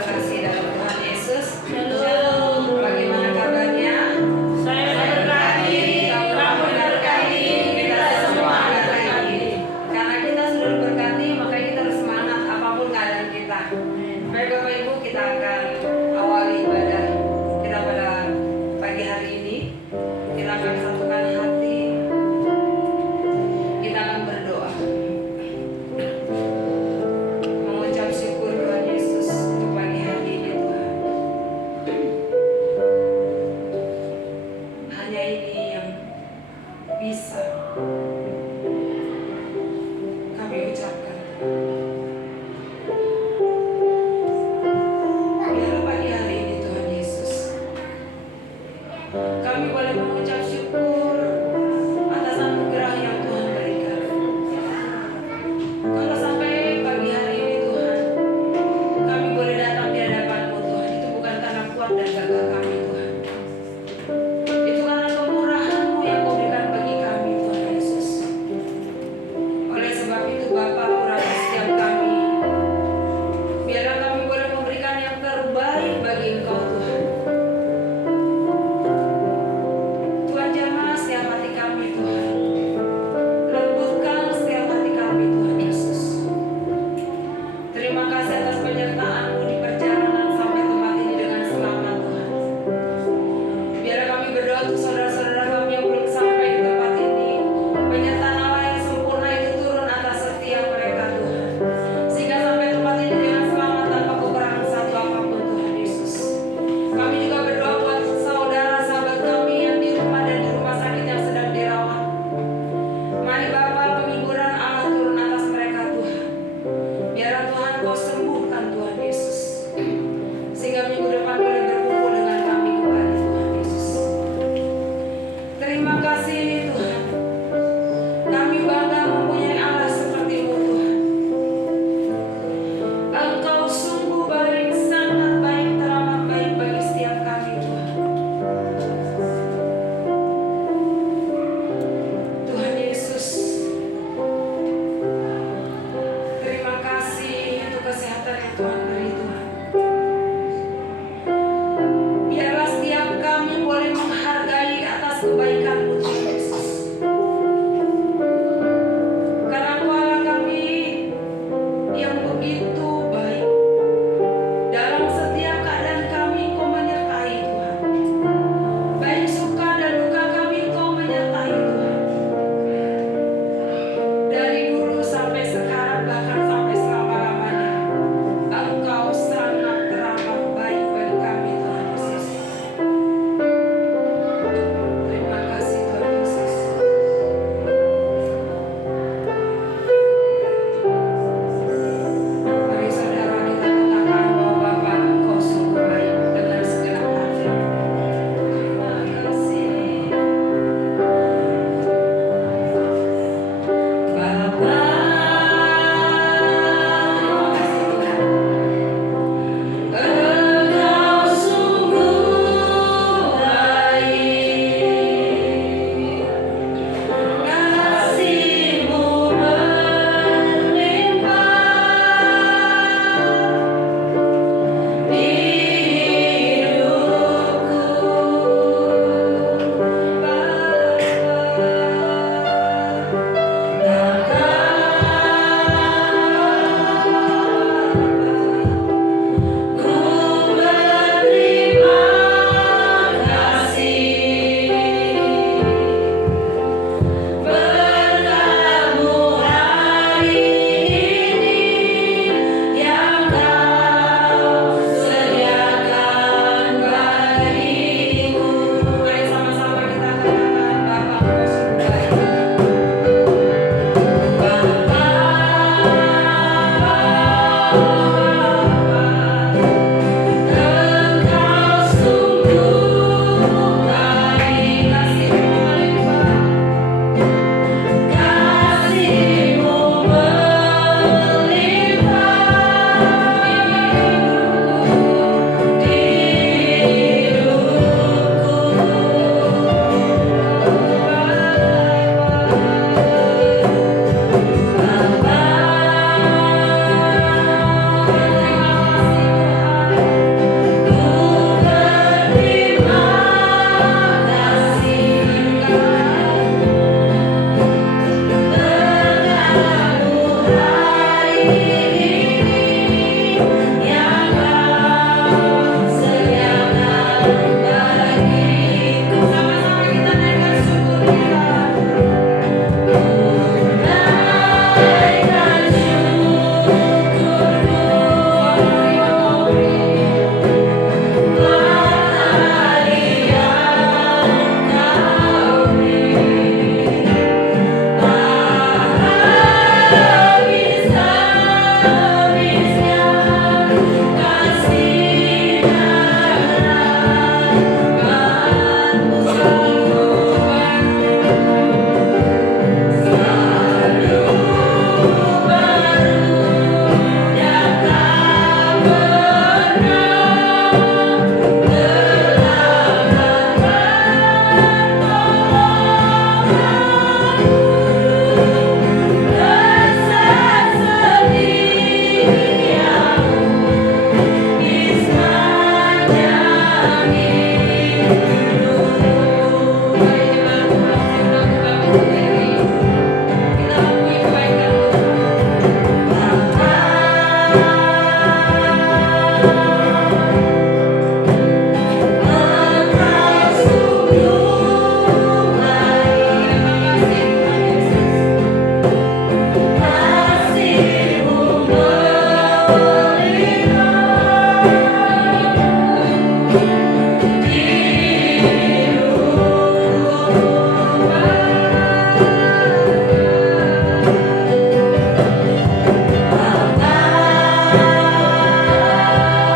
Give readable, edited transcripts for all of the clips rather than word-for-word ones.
terkasih dalam Tuhan Yesus. Shalom. Bagaimana kabarnya? Saya berkati, kamu berkati, kita semua berkati. Karena kita sudah berkati, maka kita harus semangat apapun keadaan kita. Baik Bapak Ibu, kita akan awali ibadah kita pada pagi hari ini. Kita akan satukan hati. Kita akan berdoa. Mengucap syukur Tuhan Yesus untuk pagi hari ini Tuhan.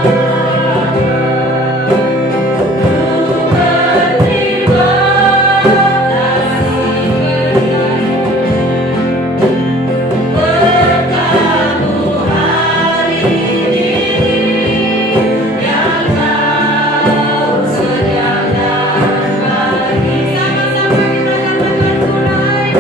Sama-sama kita katakan mulai.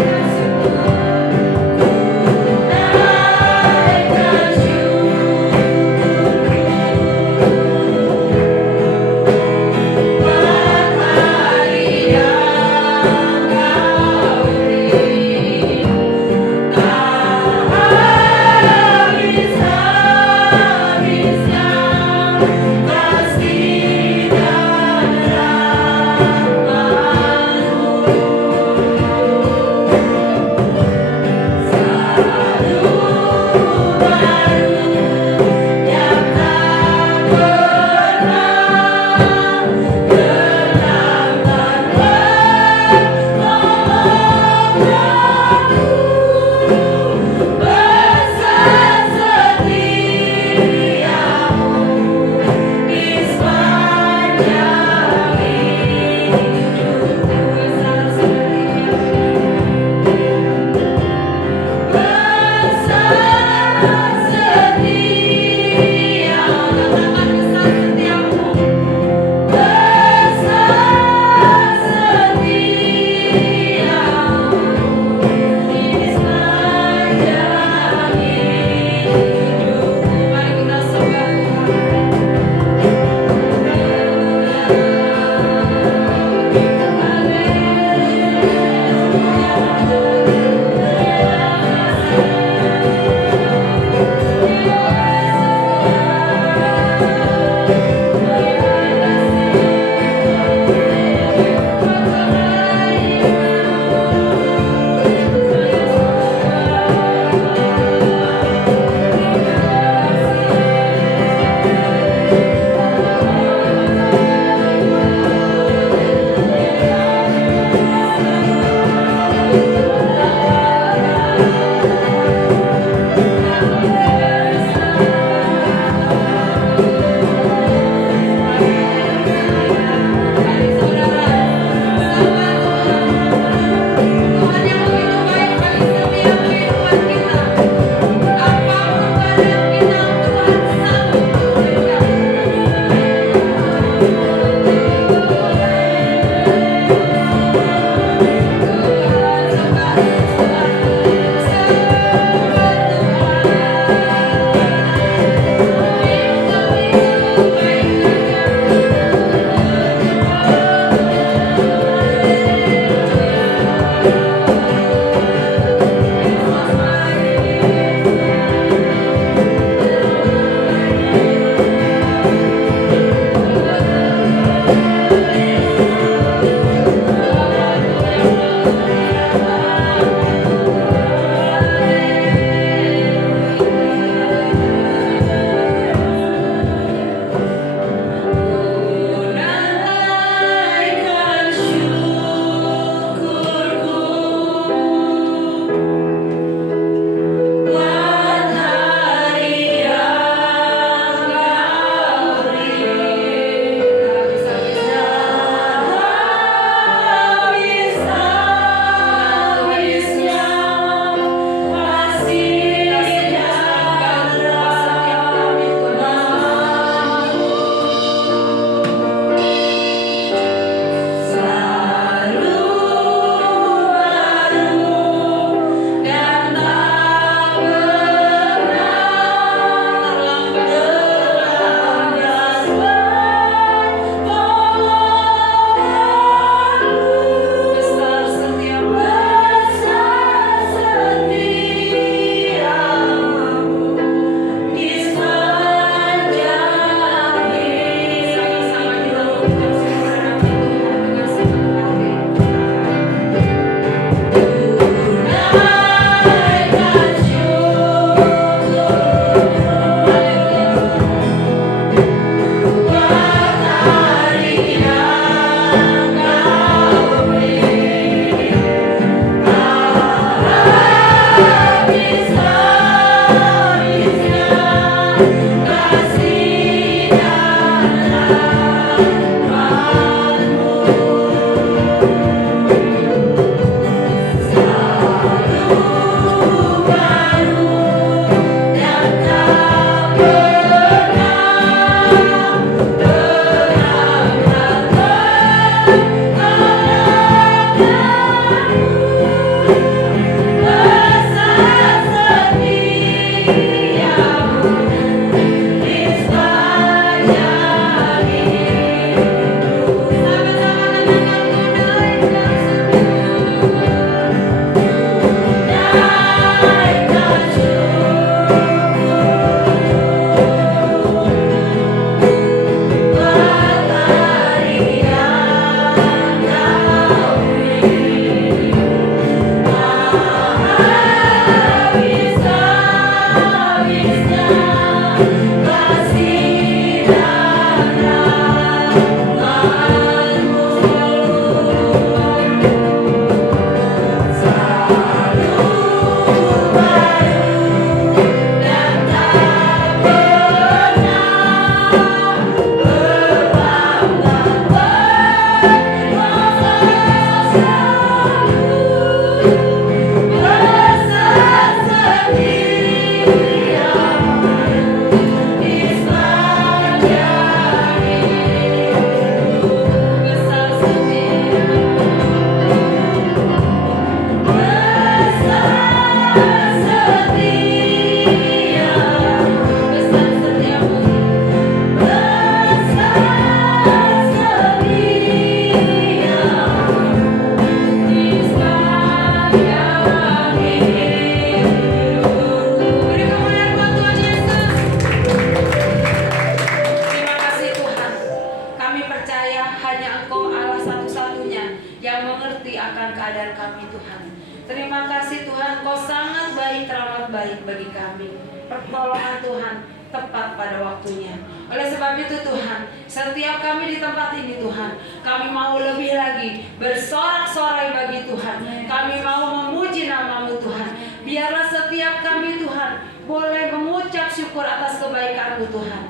panggilan kami Tuhan. Terima kasih Tuhan, Kau sangat baik, teramat baik bagi kami. Pertolongan Tuhan tepat pada waktunya. Oleh sebab itu Tuhan, setiap kami di tempat ini Tuhan, kami mau lebih lagi bersorak-sorai bagi Tuhan. Kami mau memuji nama-Mu Tuhan. Biarlah setiap kami Tuhan boleh mengucap syukur atas kebaikan-Mu Tuhan.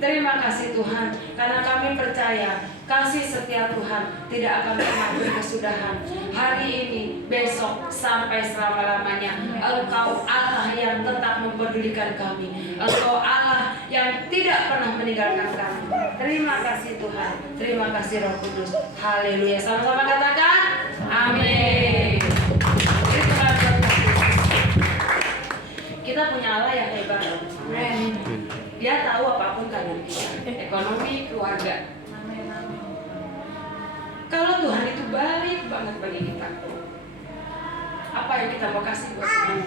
Terima kasih Tuhan, karena kami percaya kasih setia Tuhan tidak akan pernah berkesudahan. Hari ini, besok, sampai selama-lamanya. Engkau Allah yang tetap mempedulikan kami. Engkau Allah yang tidak pernah meninggalkan kami. Terima kasih Tuhan. Terima kasih Roh Kudus. Haleluya. Sama-sama katakan amin. Kita punya Allah yang hebat. Amin. Dia tahu apapun keadaan kita, ekonomi, keluarga. Kalau Tuhan itu baik banget bagi kita, apa yang kita mau kasih buat Tuhan?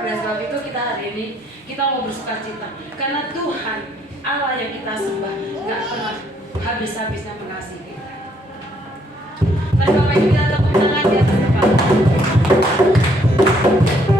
Oleh sebab itu kita hari ini kita mau bersuka cita, karena Tuhan Allah yang kita sembah nggak pernah habis-habisnya mengasihi kita. Nah, Bapak Ibu, kita tepuk tangan di atas kepala. Hidup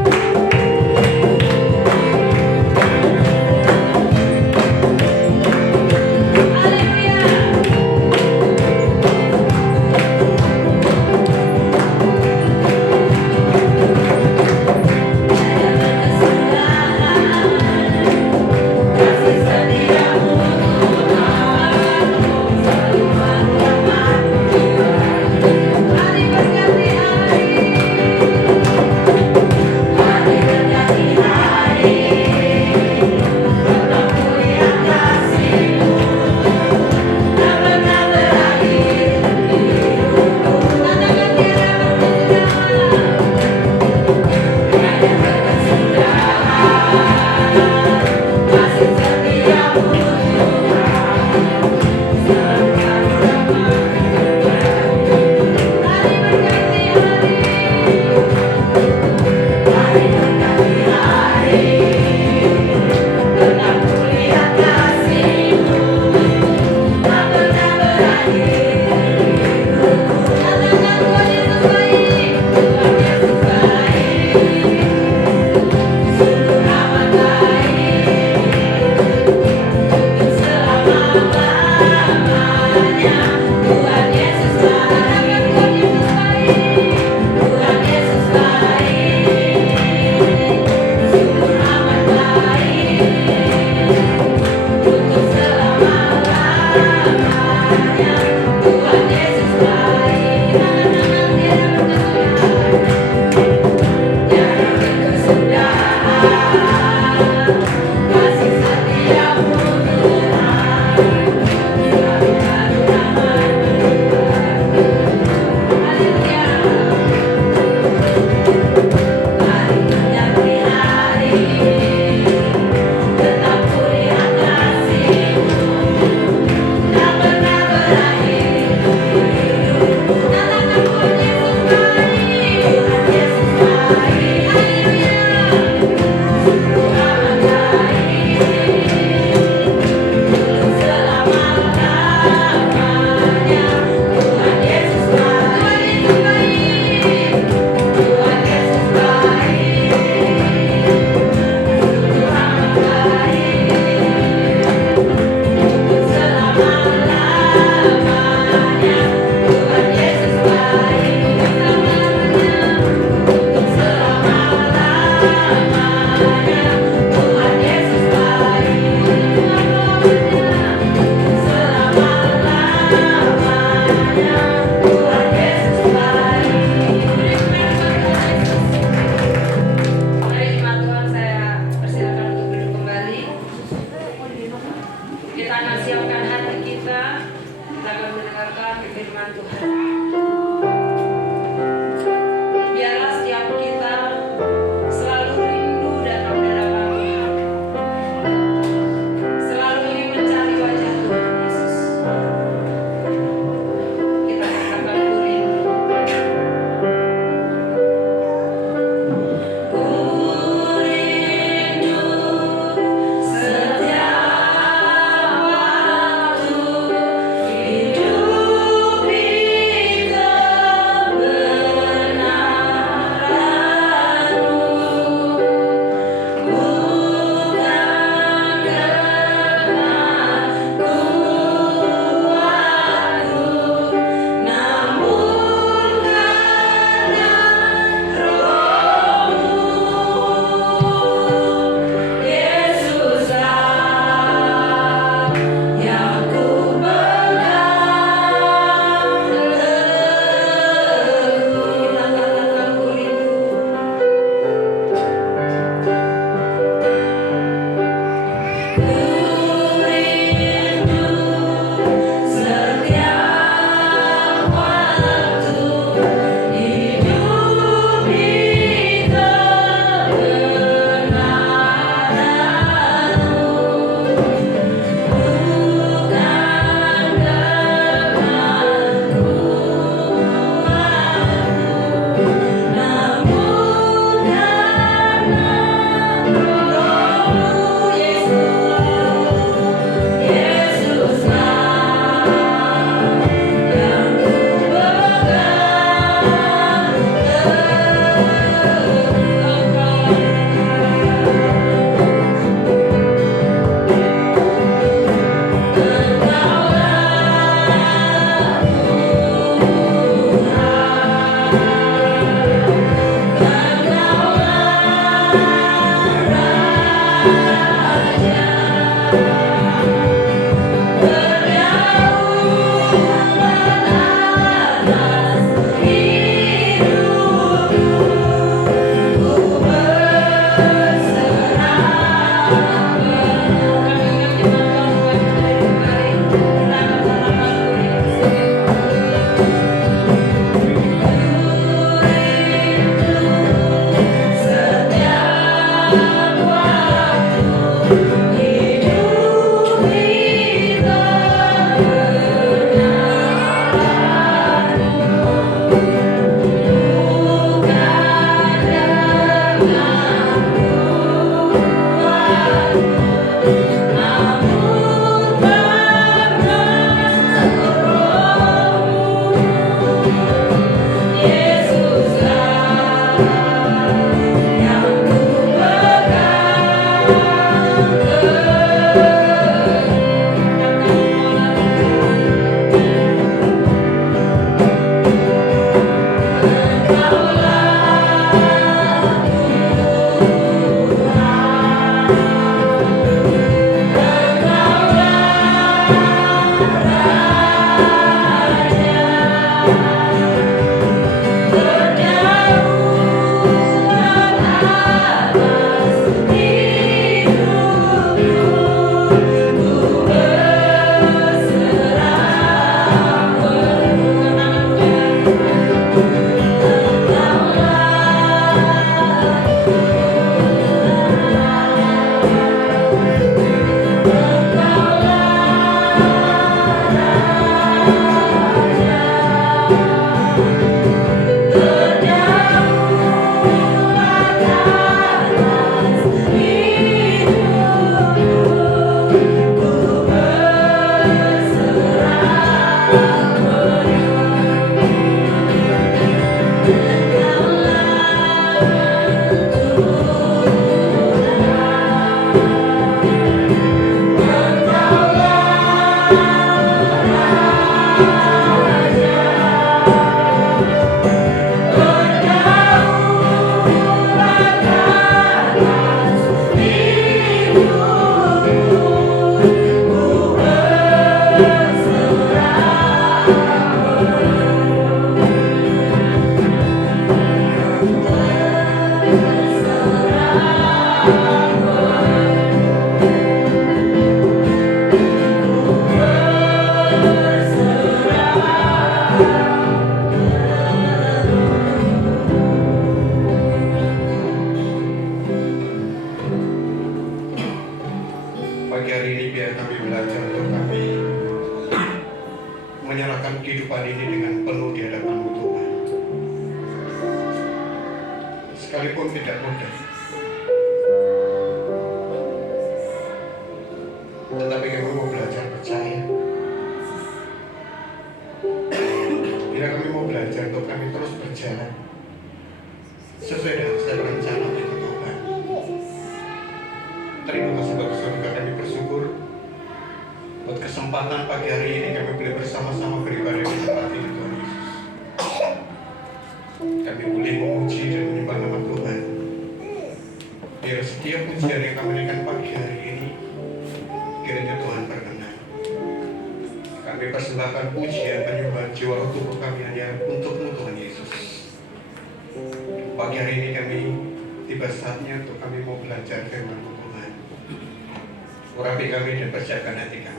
biar kami belajar untuk kami menyerahkan kehidupan ini dengan penuh di hadapan-Mu Tuhan. Sekalipun tidak mudah, tetapi kami mau belajar percaya. Bila kami mau belajar untuk kami terus berjalan sesuai dengan setiap rencana itu Tuhan. Terima kasih Bapak Surga, kami bersyukur buat kesempatan pagi hari ini kami boleh bersama-sama beribadah di tempat ini Tuhan Yesus. Kami boleh memuji dan menyembah nama Tuhan. Biar setiap pujian yang kami berikan pagi hari ini kiranya Tuhan berkenan. Kami persembahkan pujian penyembahan jiwa roh tubuh kami hanya untuk-Mu Tuhan Yesus. Pagi hari ini kami tiba saatnya untuk kami mau belajar firman-Mu Tuhan. Urapi kami dan persiapkan hati kami.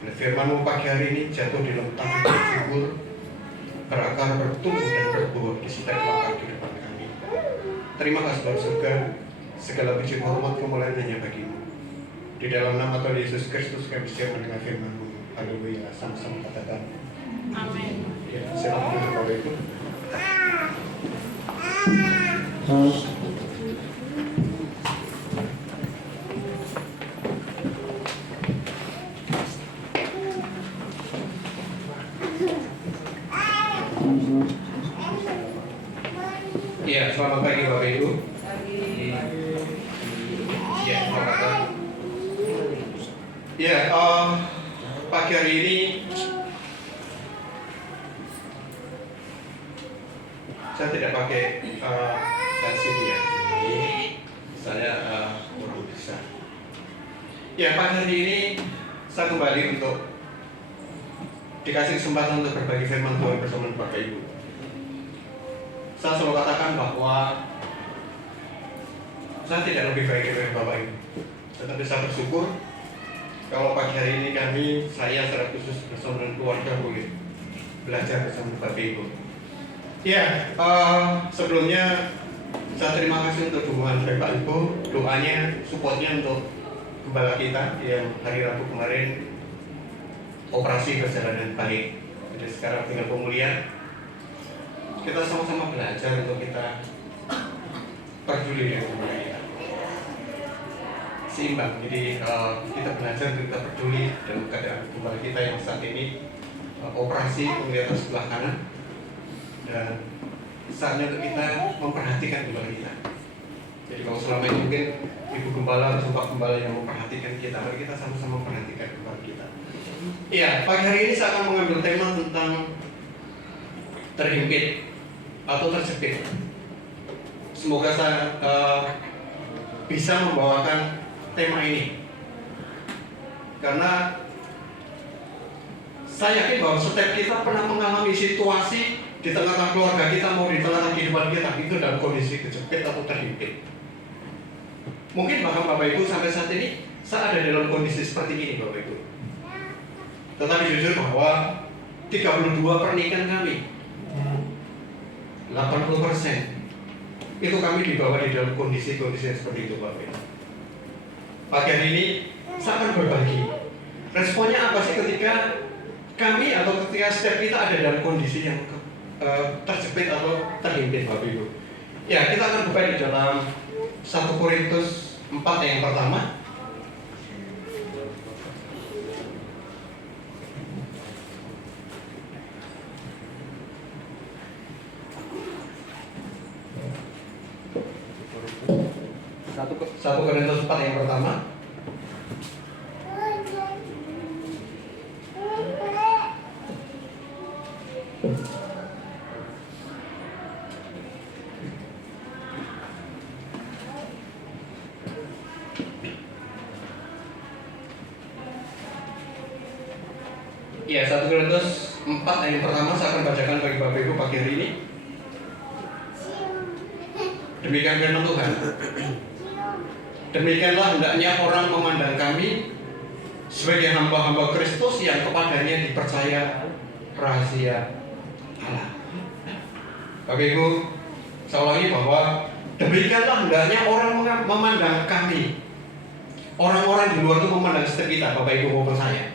Dan firman-Mu pagi hari ini jatuh di dalam tangan yang subur, berakar, bertumbuh dan berbuah di setiap langkah kehidupan kami. Terima kasih Bapak Surga, segala puji hormat kemuliaan hanya bagi-Mu. Di dalam nama Tuhan Yesus Kristus kami siap mendengar firman-Mu. Haleluya, sama-sama katakan amin. Ya, silakan Bapak Ibu. Ya, selamat pagi Bapak Ibu. Ya, selamat datang. Ya, pagi hari ini saya tidak pakai LCD ya. Saya kurang bisa. Ya, pagi hari ini saya kembali untuk dikasih kesempatan untuk berbagi firman Tuhan bersama Bapak Ibu. Saya selalu katakan bahwa saya tidak lebih baik dari Bapak Ibu, tetapi saya bersyukur kalau pagi hari ini saya secara khusus bersama dengan keluarga boleh belajar bersama Bapak Ibu. Ya, sebelumnya saya terima kasih untuk dukungan Bapak Ibu, doanya, supportnya untuk gembala kita yang hari Rabu kemarin operasi berjalan dengan baik. Jadi sekarang tinggal pemulihan. Kita sama-sama belajar untuk kita peduli dengan gembala kita. Seimbang, jadi kita belajar untuk kita peduli dalam keadaan gembala kita yang saat ini operasi penglihatan sebelah kanan, dan saatnya untuk kita memperhatikan gembala kita. Jadi kalau selama ini mungkin ibu gembala atau bapak gembala yang memperhatikan kita, mari kita sama-sama memperhatikan gembala kita. Iya, pagi hari ini saya akan mengambil tema tentang terhimpit atau terjepit. Semoga saya bisa membawakan tema ini, karena saya yakin bahwa setiap kita pernah mengalami situasi di tengah-tengah keluarga kita, mau di tengah-tengah kehidupan kita, itu dalam kondisi kejepit atau terhimpit. Mungkin bahkan Bapak Ibu sampai saat ini saya ada dalam kondisi seperti ini Bapak Ibu. Tetapi jujur bahwa 32 pernikahan kami, 80% itu kami dibawa di dalam kondisi-kondisi yang seperti itu Bapak Ibu. Pagi hari ini saya akan berbagi responnya apa sih ketika kami atau ketika setiap kita ada dalam kondisi yang terjepit atau terhimpit Bapak Ibu. Ya, kita akan buka di dalam 1 Korintus 4 yang pertama. Satu Korintus 4 yang pertama. Ya, 1 Korintus 4 yang pertama saya akan bacakan bagi Bapak Ibu pagi hari ini. Demikian firman Tuhan. Demikianlah hendaknya orang memandang kami sebagai hamba-hamba Kristus yang kepadanya dipercaya rahasia Allah. Bapak Ibu, saya ulangi bahwa demikianlah hendaknya orang memandang kami. orang-orang di luar itu memandang setiap kita, Bapak Ibu maupun saya.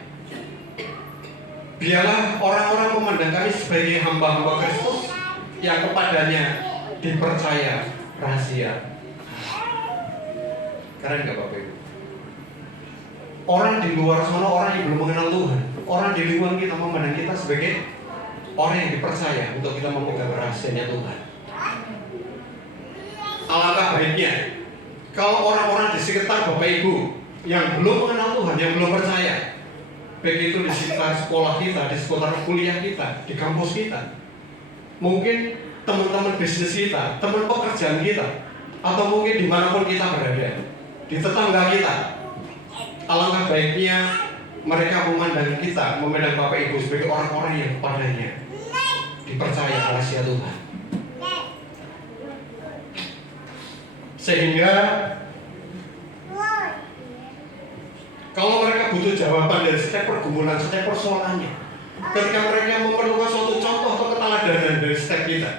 Biarlah orang-orang memandang kami sebagai hamba-hamba Kristus yang kepadanya dipercaya rahasia. Keren gak Bapak Ibu? Orang di luar sana, orang yang belum mengenal Tuhan, orang di lingkungan kita memandang kita sebagai orang yang dipercaya untuk kita memegang rahasianya Tuhan. Alangkah baiknya kalau orang-orang di sekitar Bapak Ibu yang belum mengenal Tuhan, yang belum percaya, baik itu di sekitar sekolah kita, di sekitar kuliah kita, di kampus kita, mungkin teman-teman bisnis kita, teman pekerjaan kita, atau mungkin dimanapun kita berada, di tetangga kita, alangkah baiknya mereka memandang kita, memandang Bapak Ibu sebagai orang-orang yang kepadanya dipercaya rahasia Tuhan. Sehingga kalau mereka butuh jawaban dari setiap pergumulan, setiap persoalannya, ketika mereka memerlukan suatu contoh atau keteladanan dari setiap kita,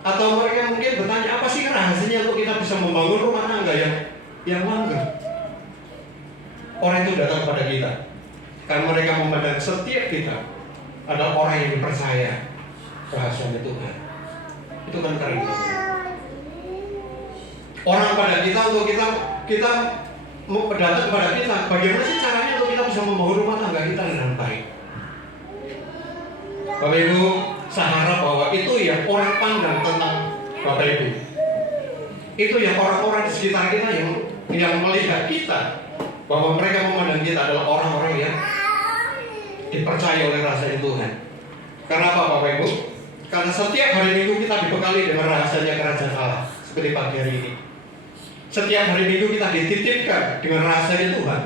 atau mereka mungkin bertanya apa sih rahasianya untuk kita bisa membangun rumah tangga yang langgeng, orang itu datang kepada kita karena mereka memandang setiap kita adalah orang yang dipercaya rahasianya Tuhan. Itu kan keren. Orang pada kita untuk kita datang kepada kita, bagaimana sih caranya untuk kita bisa membangun rumah tangga kita dengan baik. Bapak Ibu, saya harap bahwa itu ya orang pandang tentang Bapak Ibu. Itu ya orang-orang di sekitar kita yang melihat kita, bahwa mereka memandang kita adalah orang-orang yang dipercaya oleh rahasianya Tuhan. Karena apa Bapak Ibu? Karena setiap hari Minggu kita dibekali dengan rahasianya kerajaan Allah. Seperti pagi hari ini, setiap hari Minggu kita dititipkan dengan rahasianya Tuhan.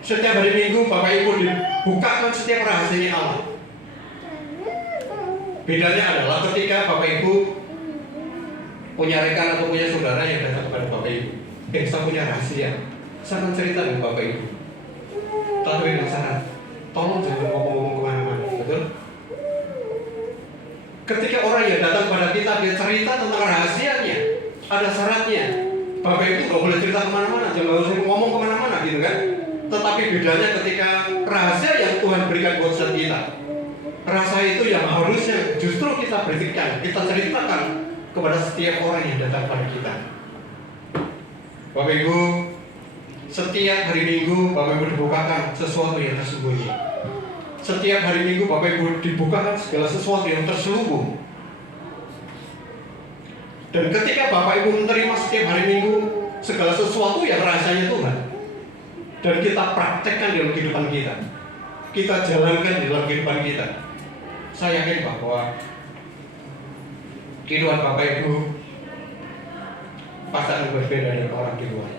Setiap hari Minggu Bapak Ibu dibukakan setiap rahasianya Allah. Bedanya adalah ketika Bapak Ibu punya rekan atau punya saudara yang datang kepada Bapak Ibu, saya punya rahasia, saya akan cerita dengan Bapak Ibu, tapi dengan syarat, tolong jangan ngomong-ngomong kemana-mana, betul? Ketika orang yang datang kepada kita, dia cerita tentang rahasianya, ada syaratnya. Bapak Ibu gak boleh cerita kemana-mana, jangan usah ngomong kemana-mana gitu kan. Tetapi bedanya ketika rahasia yang Tuhan berikan buat setiap kita, rasa itu yang harusnya justru kita berikan, kita ceritakan kepada setiap orang yang datang pada kita. Bapak Ibu, setiap hari Minggu Bapak Ibu dibukakan sesuatu yang tersembunyi. Setiap hari Minggu Bapak Ibu dibukakan segala sesuatu yang terselubung. Dan ketika Bapak Ibu menerima setiap hari Minggu segala sesuatu yang rahasianya Tuhan, dan kita praktekkan dalam kehidupan kita, kita jalankan dalam kehidupan kita, saya yakin bahwa kehidupan Bapak Ibu pasti akan berbeda dari orang di luar.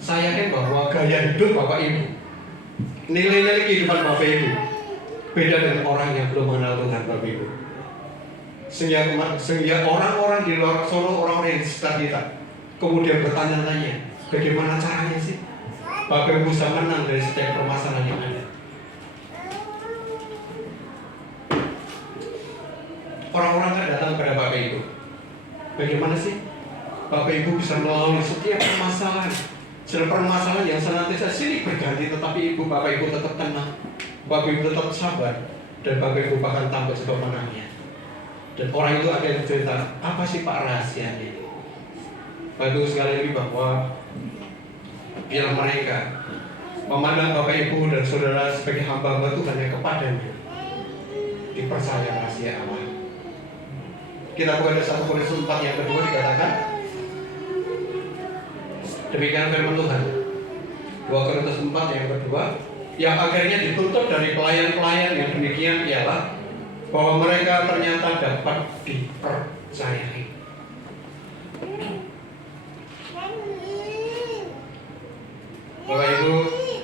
Saya yakin bahwa gaya hidup Bapak Ibu, nilai-nilai kehidupan Bapak Ibu beda dengan orang yang belum mengenal Tuhan Bapak Ibu. Sehingga orang-orang di luar sana, orang-orang yang di sekitar kita kemudian bertanya-tanya, bagaimana caranya sih Bapak Ibu bisa menang dari setiap permasalahan yang ada. Orang-orang kan datang kepada Bapak Ibu, bagaimana sih Bapak Ibu bisa melalui setiap permasalahan, permasalahan yang senantiasa silih berganti, tetapi Ibu Bapak Ibu tetap tenang, Bapak Ibu tetap sabar, dan Bapak Ibu bahkan tambah sebab menangnya. Dan orang itu akan cerita, apa sih Pak rahasianya? Bapak Ibu sekali lagi bahwa biar mereka memandang Bapak Ibu dan saudara sebagai hamba-hamba Tuhan yang kepadanya dipercaya rahasia Allah. Kita buka dari 1 Korintus 4 yang kedua dikatakan, demikian firman Tuhan. 2 Korintus 4 yang kedua, yang akhirnya dituntut dari pelayan-pelayan yang demikian ialah bahwa mereka ternyata dapat dipercayai. Bapak Ibu,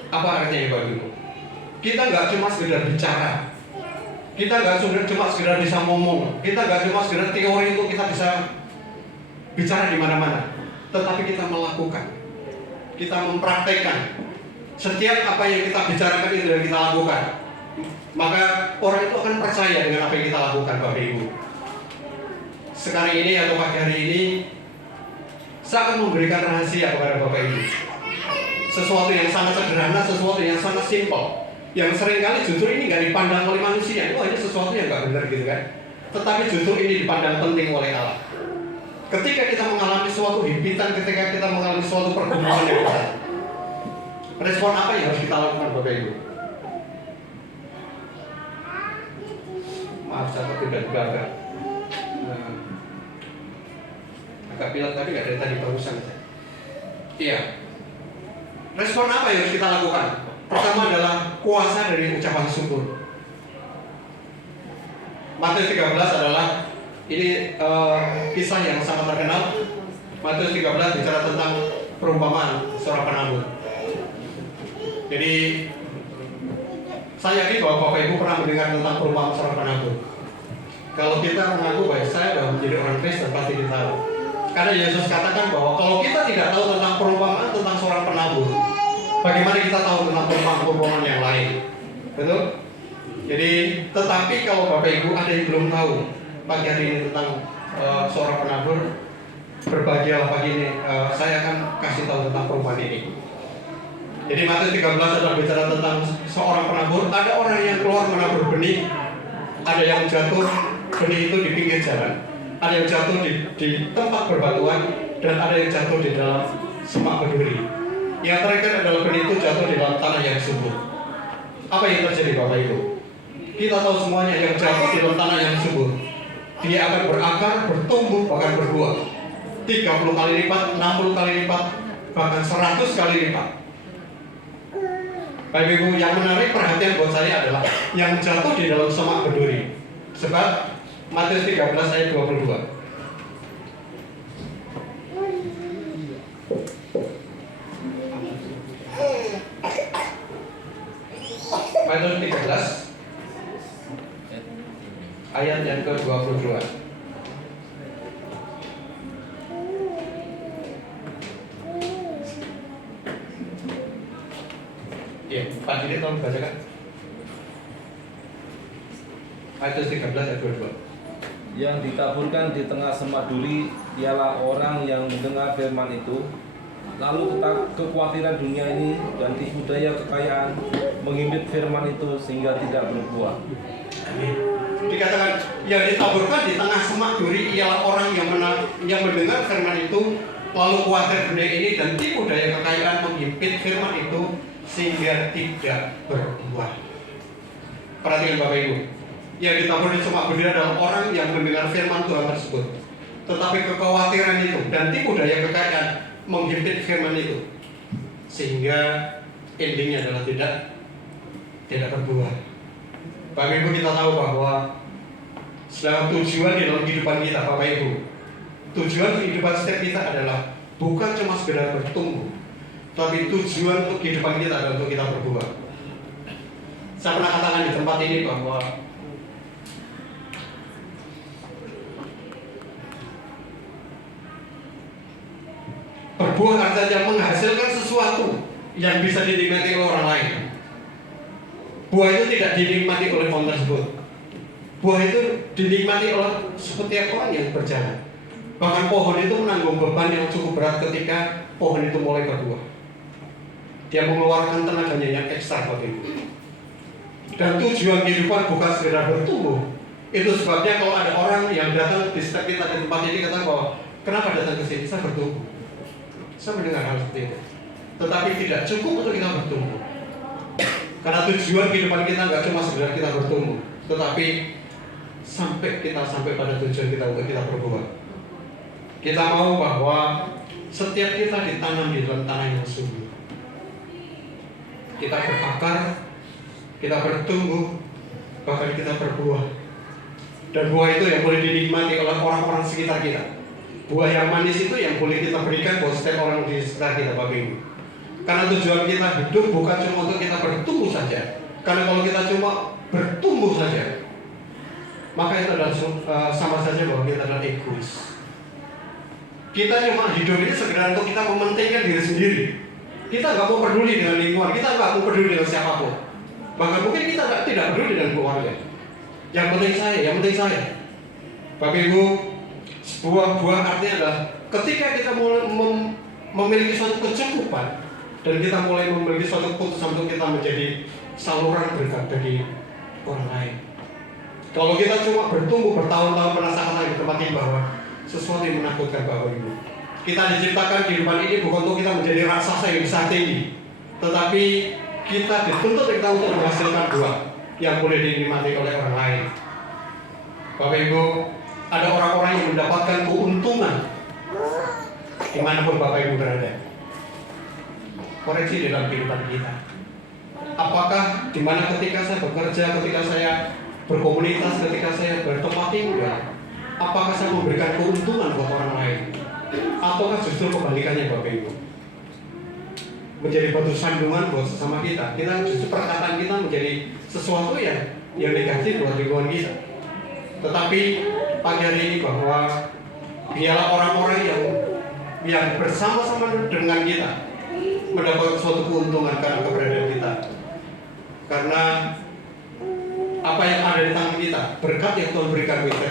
apa artinya Bapak Ibu? Kita nggak cuma sekedar bicara, kita nggak cuma sekedar bisa ngomong, kita nggak cuma sekedar teori untuk kita bisa bicara di mana-mana, tetapi kita melakukan, kita mempraktekkan setiap apa yang kita bicarakan itu dan kita lakukan. Maka orang itu akan percaya dengan apa yang kita lakukan Bapak Ibu. Sekarang ini atau pagi hari ini Saya akan memberikan rahasia kepada Bapak Ibu. Sesuatu yang sangat sederhana, sesuatu yang sangat simpel, yang seringkali justru ini nggak dipandang oleh manusia. Oh, ini sesuatu yang nggak benar gitu kan. Tetapi justru ini dipandang penting oleh Allah. Ketika kita mengalami suatu himpitan, ketika kita mengalami suatu pergumulan yang besar, respon apa yang harus kita lakukan Bapak Ibu? Maaf, saya tidak agak pilot tapi nggak dari tadi barusan. Iya. Respon apa yang harus kita lakukan? Pertama adalah kuasa dari ucapan syukur. Matius 13 adalah ini kisah yang sangat terkenal. Matius 13 bicara tentang perumpamaan seorang penabur. Jadi saya yakin bahwa Bapak Ibu pernah mendengar tentang perumpamaan seorang penabur. Kalau kita mengaku bahwa saya sudah menjadi orang Kristen, pasti kita tahu. Karena Yesus katakan bahwa kalau kita tidak tahu tentang perumpamaan tentang seorang penabur, bagaimana kita tahu tentang perumpamaan yang lain? Betul? Jadi, tetapi kalau Bapak Ibu ada yang belum tahu pagi hari ini tentang seorang penabur, berbahagialah pagi ini. Saya akan kasih tahu tentang perumpamaan ini. Jadi Matius 13 adalah bicara tentang seorang penabur. Ada orang yang keluar menabur benih, ada yang jatuh benih itu di pinggir jalan, ada yang jatuh di tempat berbatuan, dan ada yang jatuh di dalam semak berduri. Yang terakhir adalah benih itu jatuh di dalam tanah yang subur. Apa yang terjadi Bapak Ibu? Kita tahu semuanya, yang jatuh di dalam tanah yang subur, dia akan berakar, bertumbuh, bahkan berbuah 30 kali lipat, 60 kali lipat, bahkan 100 kali lipat. Bapak Ibu, yang menarik perhatian buat saya adalah yang jatuh di dalam semak berduri. Sebab Matius 13 ayat 22. Matius 13 ayat yang ke-22. Ya, Pak Didi tolong bacakan. Matius 13 ayat 22. Yang ditaburkan di tengah semak duri ialah orang yang mendengar firman itu, lalu kekhawatiran dunia ini dan tipu daya kekayaan menghimpit firman itu sehingga tidak berbuah. Amin. Dikatakan yang ditaburkan di tengah semak duri ialah orang yang mendengar firman itu, lalu khawatir dunia ini dan tipu daya kekayaan menghimpit firman itu sehingga tidak berbuah. Perhatikan Bapak Ibu, yang ditabur di semak berduri adalah orang yang mendengar firman Tuhan tersebut, tetapi kekhawatiran itu dan tipu daya kekayaan menghimpit firman itu sehingga endingnya adalah tidak berbuah. Bapak Ibu, kita tahu bahwa sedang tujuan di dalam kehidupan kita, Bapak Ibu, tujuan kehidupan setiap kita adalah bukan cuma sekedar bertumbuh, tapi tujuan untuk kehidupan kita adalah untuk kita berbuah. Saya pernah katakan di tempat ini bahwa berbuah artinya menghasilkan sesuatu yang bisa dinikmati oleh orang lain. Buah itu tidak dinikmati oleh pohon tersebut. Buah itu dinikmati oleh setiap orang yang berjalan. Bahkan pohon itu menanggung beban yang cukup berat ketika pohon itu mulai berbuah. Dia mengeluarkan tenaganya yang ekstra Bapak Ibu. Dan tujuan kehidupan bukan sekedar bertumbuh. Itu sebabnya kalau ada orang yang datang di setiap kita di tempat ini kata bahwa kenapa datang ke sini? Saya bertumbuh. Saya mendengar hal seperti itu. Tetapi tidak cukup untuk kita bertumbuh. Karena tujuan kehidupan kita nggak cuma sekedar kita bertumbuh, tetapi sampai pada tujuan kita untuk kita berbuah. Kita mau bahwa setiap kita ditanam di dalam tanah yang subur. Kita berakar, kita bertumbuh, bahkan kita berbuah. Dan buah itu yang boleh dinikmati oleh orang-orang sekitar kita. Buah yang manis itu yang boleh kita berikan buat setiap orang di sekitar kita, Bapak Ibu. Karena tujuan kita hidup bukan cuma untuk kita bertumbuh saja. Karena kalau kita cuma bertumbuh saja, maka itu adalah sama saja bahwa kita adalah egois. Kita cuma hidup ini sekedar untuk kita mementingkan diri sendiri. Kita nggak mau peduli dengan lingkungan, kita nggak mau peduli dengan siapapun. Bahkan mungkin kita tidak peduli dengan keluarga. Yang penting saya. Bapak Ibu, Sebuah buah artinya adalah ketika kita mulai memiliki suatu kecukupan dan kita mulai memiliki suatu keputusan untuk kita menjadi saluran berkat bagi orang lain. Kalau kita cuma bertumbuh bertahun-tahun penasaran di tempat ini bahwa sesuatu yang menakutkan Bapak Ibu. Kita diciptakan kehidupan ini bukan untuk kita menjadi raksasa yang besar tinggi, tetapi kita dituntut untuk menghasilkan buah yang boleh dinikmati oleh orang lain. Bapak Ibu, ada orang-orang yang mendapatkan keuntungan dimanapun Bapak Ibu berada. Koreksi dalam kehidupan kita. Apakah dimana ketika saya bekerja, ketika saya berkomunitas, ketika saya bertempat tinggal, apakah saya memberikan keuntungan buat orang lain? Ataukah justru kebalikannya Bapak Ibu? Menjadi batu sandungan buat sesama kita. Kita justru perkataan kita menjadi sesuatu yang negatif buat lingkungan kita. Tetapi pagi hari ini bahwa biarlah orang-orang yang bersama-sama dengan kita mendapat suatu keuntungan karena keberadaan kita. Karena apa yang ada di tangan kita, berkat yang Tuhan berikan kepada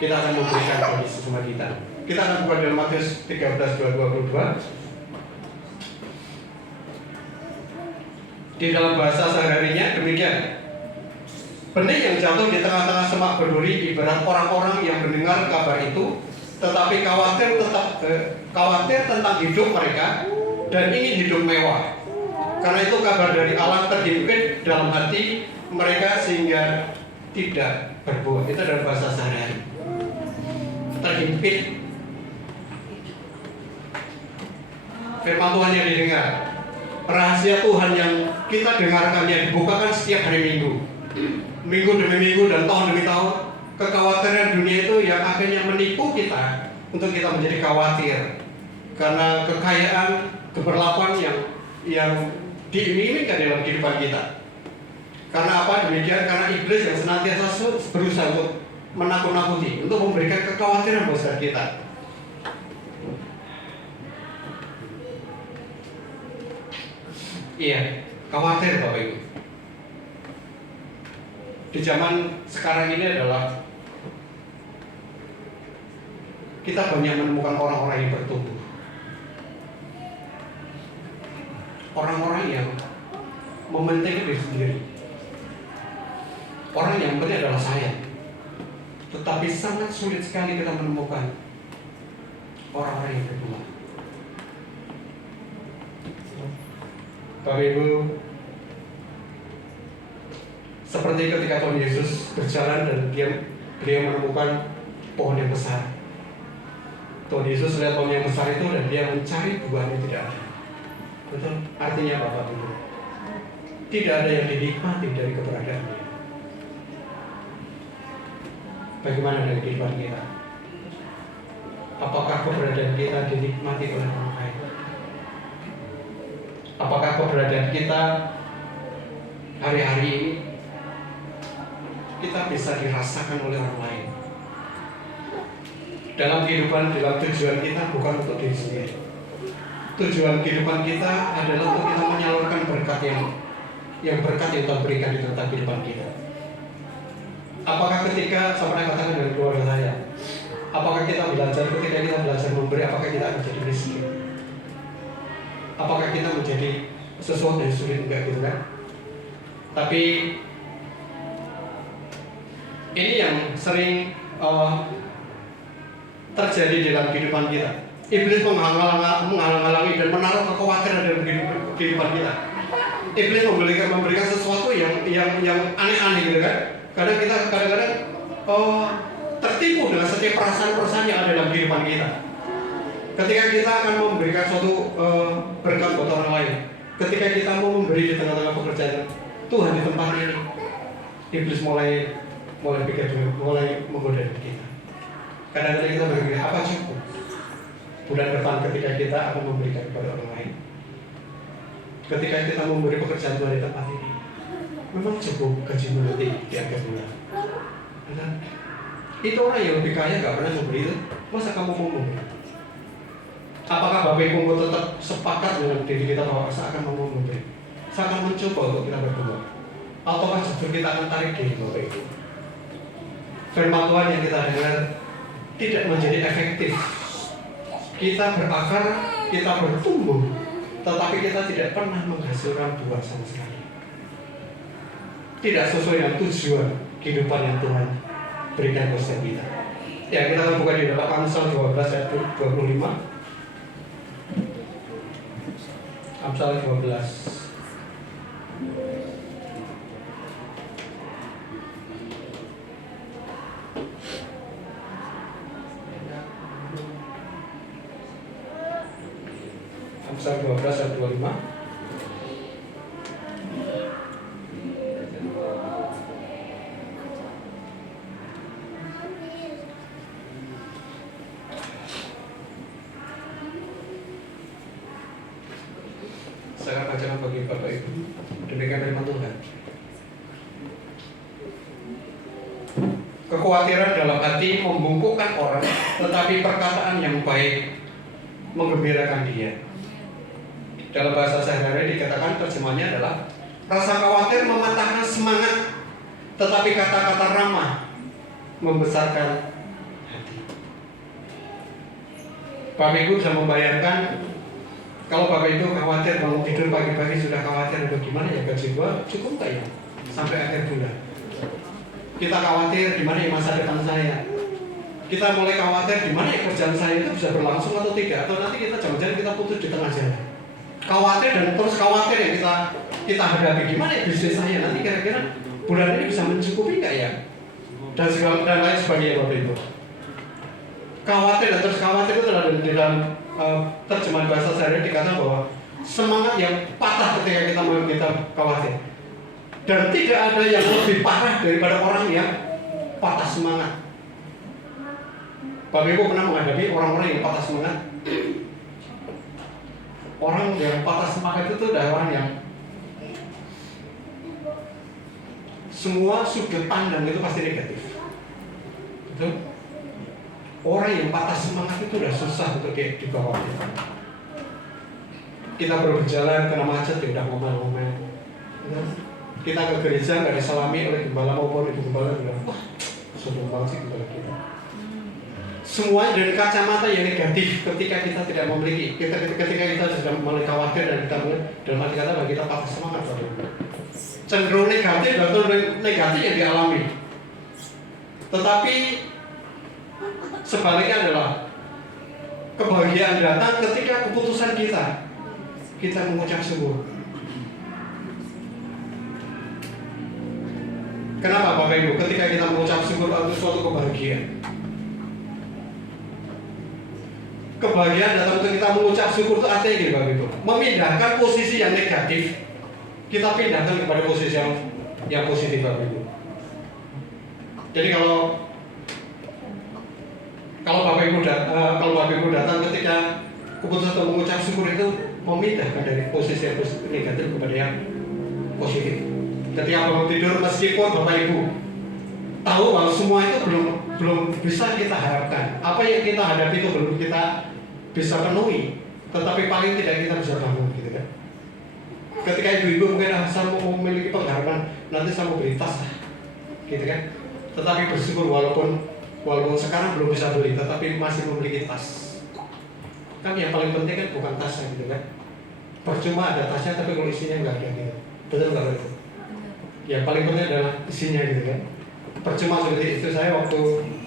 kita akan memberikan bagi sesama kita. Kita akan buka dalam Matius 13:22. Di dalam bahasa sehari-harinya demikian. Benih yang jatuh di tengah-tengah semak berduri ibarat orang-orang yang mendengar kabar itu, tetapi khawatir tentang hidup mereka dan ingin hidup mewah. Karena itu kabar dari Allah terhimpit dalam hati mereka sehingga tidak berbuah. Itu dalam bahasa sehari-hari. Terhimpit. Firman Tuhan yang didengar, rahasia Tuhan yang kita dengarkan, yang dibukakan setiap hari Minggu, minggu demi minggu dan tahun demi tahun. Kekhawatiran dunia itu yang akhirnya menipu kita untuk kita menjadi khawatir karena kekayaan, keberlakuan yang diiming-imingkan dalam kehidupan kita. Karena apa demikian? Karena iblis yang senantiasa berusaha untuk menakut-nakuti, untuk memberikan kekhawatiran buat kita. Iya, khawatir Bapak Ibu. Di zaman sekarang ini adalah kita banyak menemukan orang-orang yang bertumbuh, orang-orang yang mementingkan diri sendiri, orang yang penting adalah saya. Tetapi sangat sulit sekali kita menemukan orang-orang yang bertumbuh. Bapak Ibu, seperti ketika Tuhan Yesus berjalan dan beliau menemukan pohon yang besar. Tuhan Yesus lihat pohon yang besar itu dan dia mencari buahnya tidak ada. Betul? Artinya Bapak Ibu, tidak ada yang dinikmati dari keberadaannya. Bagaimana dengan kehidupan kita? Apakah keberadaan kita dinikmati oleh orang lain? Apakah keberadaan kita hari-hari ini kita bisa dirasakan oleh orang lain? Dalam kehidupan, dalam tujuan kita bukan untuk diri sendiri. Tujuan kehidupan kita adalah untuk kita menyalurkan berkat yang Tuhan berikan di tengah kehidupan kita. Apakah ketika saya pernah katakan dari keluarga saya, apakah ketika kita belajar memberi, apakah kita akan menjadi miskin? Apakah kita menjadi sesuatu yang sulit? Enggak gitu kan? Tapi ini yang sering terjadi dalam kehidupan kita. Iblis menghalang-halangi dan menaruh kekhawatiran dalam kehidupan kita. Iblis memberikan sesuatu yang aneh-aneh gitu kan? Kadang kita tertipu dengan setiap perasaan-perasaan yang ada dalam kehidupan kita. Ketika kita akan memberikan suatu berkat buat orang lain, ketika kita mau memberi di tengah-tengah pekerjaan Tuhan di tempat ini, iblis mulai menggoda kita. Kadang-kadang kita berpikir, apa cukup bulan depan ketika kita akan memberikan kepada orang lain? Ketika kita memberi pekerjaan Tuhan di tempat ini, memang cukup gajimu nanti di akhir bulan. Itu orang yang lebih kaya gak pernah memberi itu, masa kamu mau memberi? Apakah Bapak Ibu mau tetap sepakat dengan diri kita bahwa saya akan mau memberi? Saya akan mencoba untuk kita berdua. Ataukah justru kita akan tarik diri Bapak Ibu? Firman Tuhan yang kita dengar tidak menjadi efektif. Kita berakar, kita bertumbuh, tetapi kita tidak pernah menghasilkan buah sama sekali. Tidak sesuai dengan tujuan kehidupan yang Tuhan berikan ke setiap kita. Ya, kita akan buka di dalam Amsal 12 ayat 25. Amsal 12. Amsal 12 ayat 25. Saya akan bacakan bagi Bapak Ibu. Demikian firman Tuhan. Kekhawatiran dalam hati membungkukkan orang, tetapi perkataan yang baik menggembirakan dia. Dalam bahasa sehari-hari dikatakan, terjemahnya adalah rasa khawatir mematahkan semangat, tetapi kata-kata ramah membesarkan hati. Bapak Ibu bisa membayangkan kalau Bapak Ibu khawatir bangun tidur pagi-pagi sudah khawatir bagaimana ya gaji gua cukup nggak ya sampai akhir bulan. Kita khawatir gimana ya masa depan saya. Kita mulai khawatir gimana ya kerjaan saya itu bisa berlangsung atau tidak, atau nanti kita jangan-jangan kita putus di tengah jalan. Khawatir dan terus khawatir yang kita hadapi gimana ya bisnis saya nanti kira-kira bulan ini bisa mencukupi nggak ya, dan segala dan lain sebagainya Bapak Ibu. Khawatir dan terus khawatir itu adalah di dalam terjemahan bahasa sehari dikatakan bahwa semangat yang patah ketika kita khawatir, dan tidak ada yang lebih parah daripada orang yang patah semangat. Bapak Ibu pernah menghadapi orang-orang yang patah semangat? Orang yang patah semangat itu adalah orang yang semua sudut pandang itu pasti negatif. Betul? Orang yang patah semangat itu udah susah untuk dibawa. Kita baru berjalan kena macet, ya udah ngomel-ngomel. Kita ke gereja nggak disalami oleh gembala maupun ibu gembala, bilang wah sombong banget sih gembala kita. Semua dari kacamata yang negatif ketika kita tidak memiliki, ketika kita sudah mulai khawatir dan kita mulai dalam arti kata bagi kita patah semangat, cenderung negatif atau negatif yang dialami. Tetapi sebaliknya adalah kebahagiaan datang ketika keputusan kita mengucap syukur. Kenapa Bapak Ibu? Ketika kita mengucap syukur itu suatu kebahagiaan. Kebahagiaan datang untuk kita mengucap syukur itu artinya gini Bapak Ibu, memindahkan posisi yang negatif, kita pindahkan kepada posisi yang positif Bapak Ibu. Jadi kalau Bapak Ibu datang ketika keputusan untuk mengucap syukur itu memindahkan dari posisi yang negatif kepada yang positif. Ketika bangun tidur meskipun Bapak Ibu tahu bahwa semua itu belum bisa kita harapkan, apa yang kita hadapi itu belum kita bisa penuhi, tetapi paling tidak kita bisa bangun, gitu kan. Ketika ibu-ibu mungkin saya mau memiliki pengharapan nanti saya mau beli tas, gitu kan. Tetapi bersyukur walaupun sekarang belum bisa beli, tetapi masih memiliki tas. Kan yang paling penting kan bukan tasnya, gitu kan. Percuma ada tasnya tapi kalau isinya nggak ada, gitu. Betul nggak itu? Yang paling penting adalah isinya, gitu kan. Percuma seperti itu saya waktu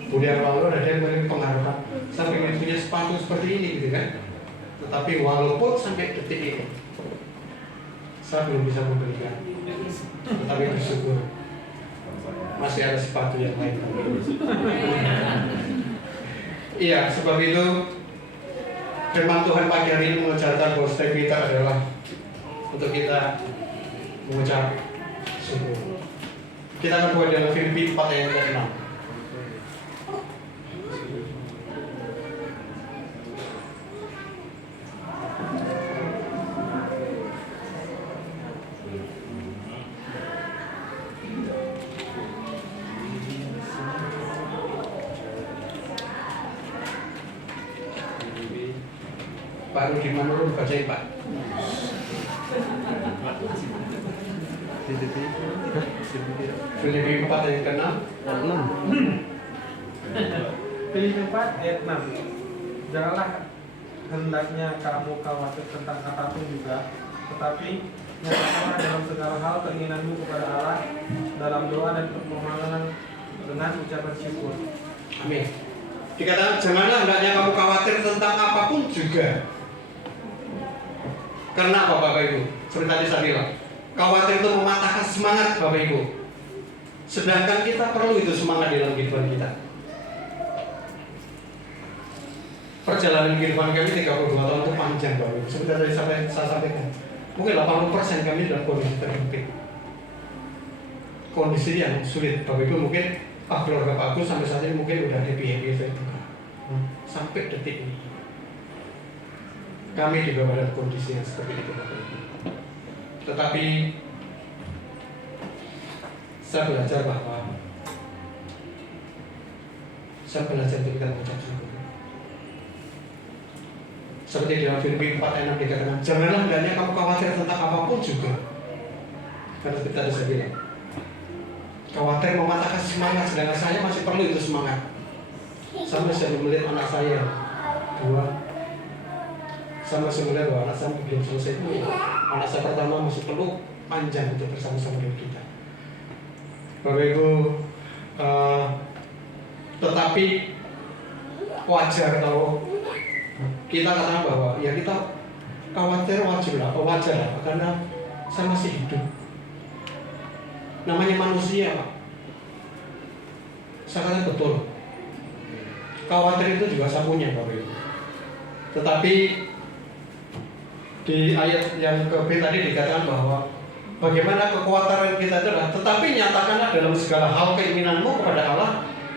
bulan lalu ada yang memiliki pengharapan saya ingin punya sepatu seperti ini, gitu kan. Tetapi walaupun sampai detik ini saya belum bisa membelikan, tetapi bersyukur masih ada sepatu yang lain. Iya, sebab itu firman Tuhan pagi hari ini mengajarkan bahwa setiap kita adalah untuk kita mengucap syukur. Kita akan buat dalam Filipi 4 ayat 6. Pak Rudiman Nurul bacain Pak. Filipi 4 ayat ke-6. Filipi 4 ayat 6. Janganlah hendaknya kamu khawatir tentang apapun juga, tetapi nyatakanlah dalam segala hal keinginanmu kepada Allah dalam doa dan permohonan dengan ucapan syukur. Amin. Dikatakan janganlah hendaknya kamu khawatir tentang apapun juga. Karena apa Bapak Ibu? Seperti tadi saya bilang, khawatir itu mematahkan semangat Bapak Ibu. Sedangkan kita perlu itu semangat dalam kehidupan kita. Perjalanan kehidupan kami 32 tahun itu panjang Bapak Ibu. Seperti tadi saya sampaikan, mungkin 80% kami dalam kondisi terhimpit, kondisi yang sulit Bapak Ibu. Mungkin keluarga Pak Agus sampai saat ini mungkin udah happy saja. Sampai detik ini kami juga pada kondisi yang seperti itu Bapak Ibu. Tetapi saya belajar untuk kita mengucap syukur. Seperti dalam Filipi 4 ayat 6 dikatakan, janganlah hendaknya kamu khawatir tentang apapun juga. Karena seperti tadi saya bilang, khawatir mematahkan semangat, sedangkan saya masih perlu itu semangat. Sampai saya melihat anak saya 2, sampai saya melihat bahwa anak saya belum selesai kuliah. Anak saya pertama masih perlu panjang untuk bersama-sama dengan kita. Bapak Ibu, tetapi wajar kalau kita katakan bahwa ya kita khawatir wajar lah, karena saya masih hidup. Namanya manusia Pak. Saya katakan betul. Khawatir itu juga saya punya Bapak Ibu. Tetapi di ayat yang ke-B tadi dikatakan bahwa bagaimana kekhawatiran kita itu adalah, tetapi nyatakanlah dalam segala hal keinginanmu kepada Allah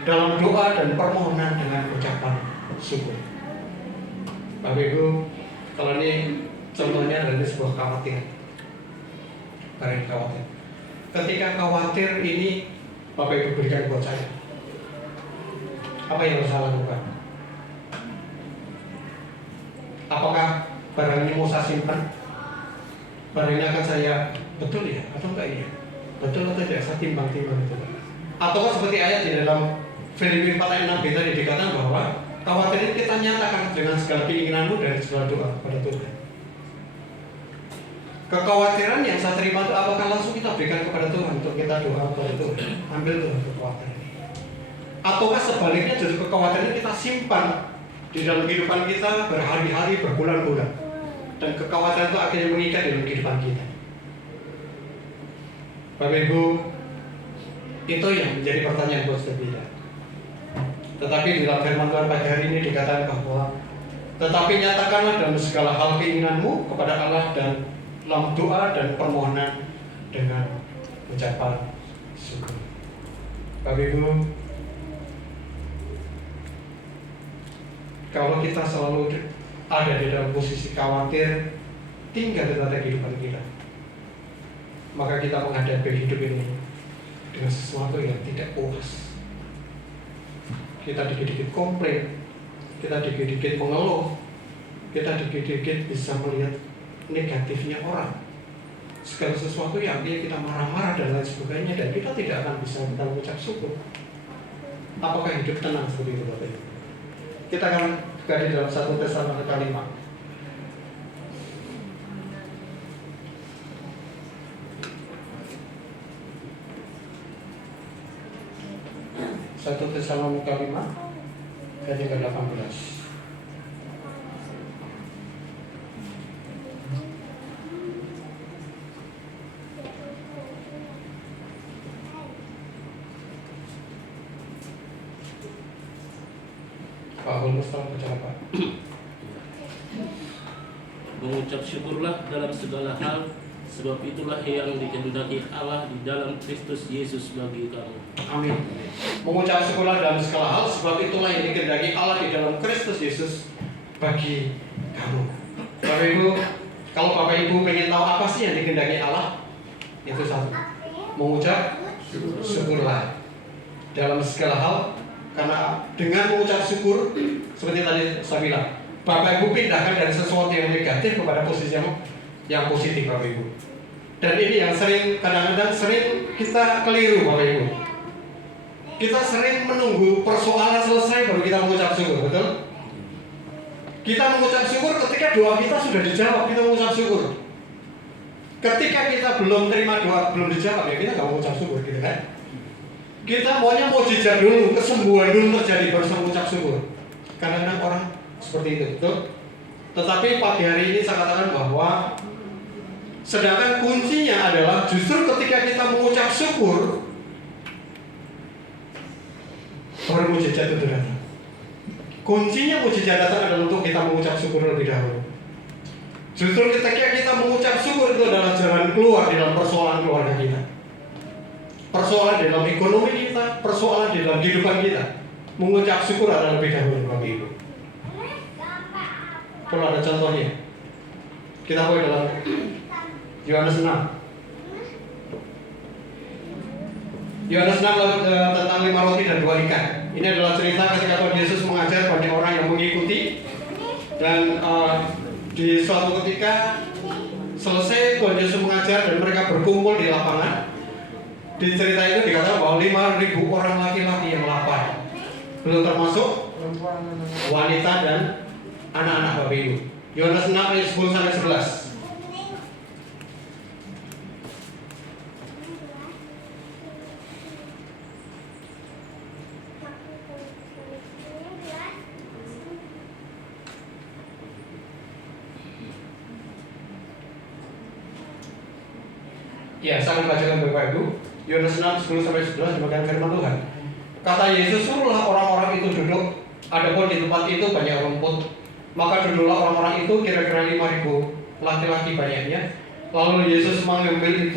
dalam doa dan permohonan dengan ucapan syukur. Bapak Ibu, kalau ini contohnya adalah sebuah khawatir. Barang khawatir. Ketika khawatir ini Bapak Ibu berikan buat saya, apa yang harus saya lakukan? Apakah barang ini mau saya simpan? Barang ini akan saya betul ya atau enggak ya? Betul atau tidak? Saya timbang-timbang itu. Atau seperti ayat di dalam Filipi 4 ayat 6 tadi dikatakan bahwa khawatir ini kita nyatakan dengan segala keinginanmu dan segala doa kepada Tuhan. Kekhawatiran yang saya terima itu apakah langsung kita berikan kepada Tuhan untuk kita doa kepada Tuhan? Ambil Tuhan kekhawatiran ini. Ataukah sebaliknya justru kekhawatiran ini kita simpan di dalam kehidupan kita berhari-hari, berbulan-bulan, dan kekhawatiran itu akhirnya mengikat dalam kehidupan kita. Bapak Ibu, itu yang menjadi pertanyaan buat kita. Tetapi di dalam firman Tuhan pagi hari ini dikatakan bahwa tetapi nyatakanlah dalam segala hal keinginanmu kepada Allah dan dalam doa dan permohonan dengan ucapan syukur. Bapak Ibu, kalau kita selalu ada di dalam posisi khawatir tinggal di tata kehidupan kita, maka kita menghadapi hidup ini dengan sesuatu yang tidak puas. Kita dikit-dikit komplain, kita dikit-dikit mengeluh, kita dikit-dikit bisa melihat negatifnya orang, segala sesuatu yang kita marah-marah dan lain sebagainya, dan kita tidak akan bisa kita mengucap syukur. Apakah hidup tenang seperti itu Bapak Ibu? Kita akan buka di dalam 1 Tesalonika 5. 1 Tesalonika 5 ayat yang ke-18. Pak Hulmus tolong baca Pak. Mengucap syukurlah dalam segala hal, sebab itulah yang dikehendaki Allah di dalam Kristus Yesus bagi kamu. Amin. Mengucap syukurlah dalam segala hal, sebab itulah yang dikehendaki Allah di dalam Kristus Yesus bagi kamu. Bapak Ibu, kalau Bapak Ibu pengen tahu apa sih yang dikehendaki Allah, itu satu, mengucap syukurlah dalam segala hal. Karena dengan mengucap syukur, seperti tadi saya bilang, Bapak Ibu pindahkan dari sesuatu yang negatif kepada posisi yang positif Bapak Ibu. Dan ini yang kadang-kadang sering kita keliru Bapak Ibu. Kita sering menunggu persoalan selesai baru kita mengucap syukur, betul? Kita mengucap syukur ketika doa kita sudah dijawab, kita mengucap syukur. Ketika kita belum terima doa, belum dijawab, ya kita nggak mengucap syukur, gitu kan? Kita maunya mukjizat dulu, kesembuhan dulu terjadi baru mengucap syukur. Kadang-kadang orang seperti itu, betul? Tetapi pagi hari ini saya katakan bahwa sedangkan kuncinya adalah justru ketika kita mengucap syukur, baru mukjizat itu datang. Kuncinya mukjizat datang adalah untuk kita mengucap syukur lebih dahulu. Justru ketika kita mengucap syukur itu adalah jalan keluar dalam persoalan keluarga kita, persoalan dalam ekonomi kita, persoalan dalam kehidupan kita. Mengucap syukur adalah lebih dahulu, Bapak Ibu. Kalau ada contohnya, kita boleh dalam Yohanes 6. Yohanes 6 tentang 5 roti dan 2 ikan. Ini adalah cerita ketika Tuhan Yesus mengajar banyak orang yang mengikuti. Dan di suatu ketika selesai Tuhan Yesus mengajar dan mereka berkumpul di lapangan. Di cerita itu dikatakan bahwa 5.000 orang laki-laki yang lapar, belum termasuk wanita dan anak-anak Bapak Ibu. Yohanes 6 ayat 10 sampai 11. Ya, saya akan bacakan Bapak Ibu. Yohanes 6, 10 sampai 11 demikian firman Tuhan. Kata Yesus, suruhlah orang-orang itu duduk. Adapun di tempat itu banyak rumput. Maka duduklah orang-orang itu, kira-kira 5.000 laki-laki banyaknya. Lalu Yesus mengambil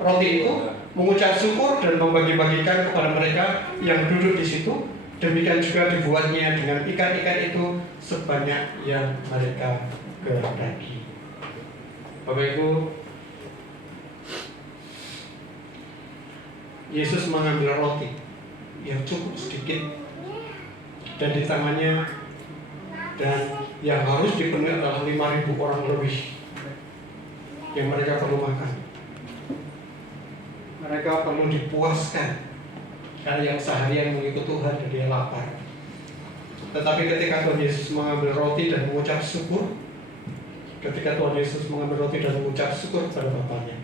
roti itu, mengucap syukur dan membagi-bagikan kepada mereka yang duduk di situ. Demikian juga dibuatnya dengan ikan-ikan itu sebanyak yang mereka kehendaki. Bapak Ibu, Yesus mengambil roti yang cukup sedikit dan di tangannya, dan yang harus dipenuhi adalah 5.000 orang lebih yang mereka perlu makan. Mereka perlu dipuaskan karena yang seharian mengikut Tuhan dan dia lapar. Tetapi ketika Tuhan Yesus mengambil roti dan mengucap syukur, ketika Tuhan Yesus mengambil roti dan mengucap syukur kepada Bapaknya,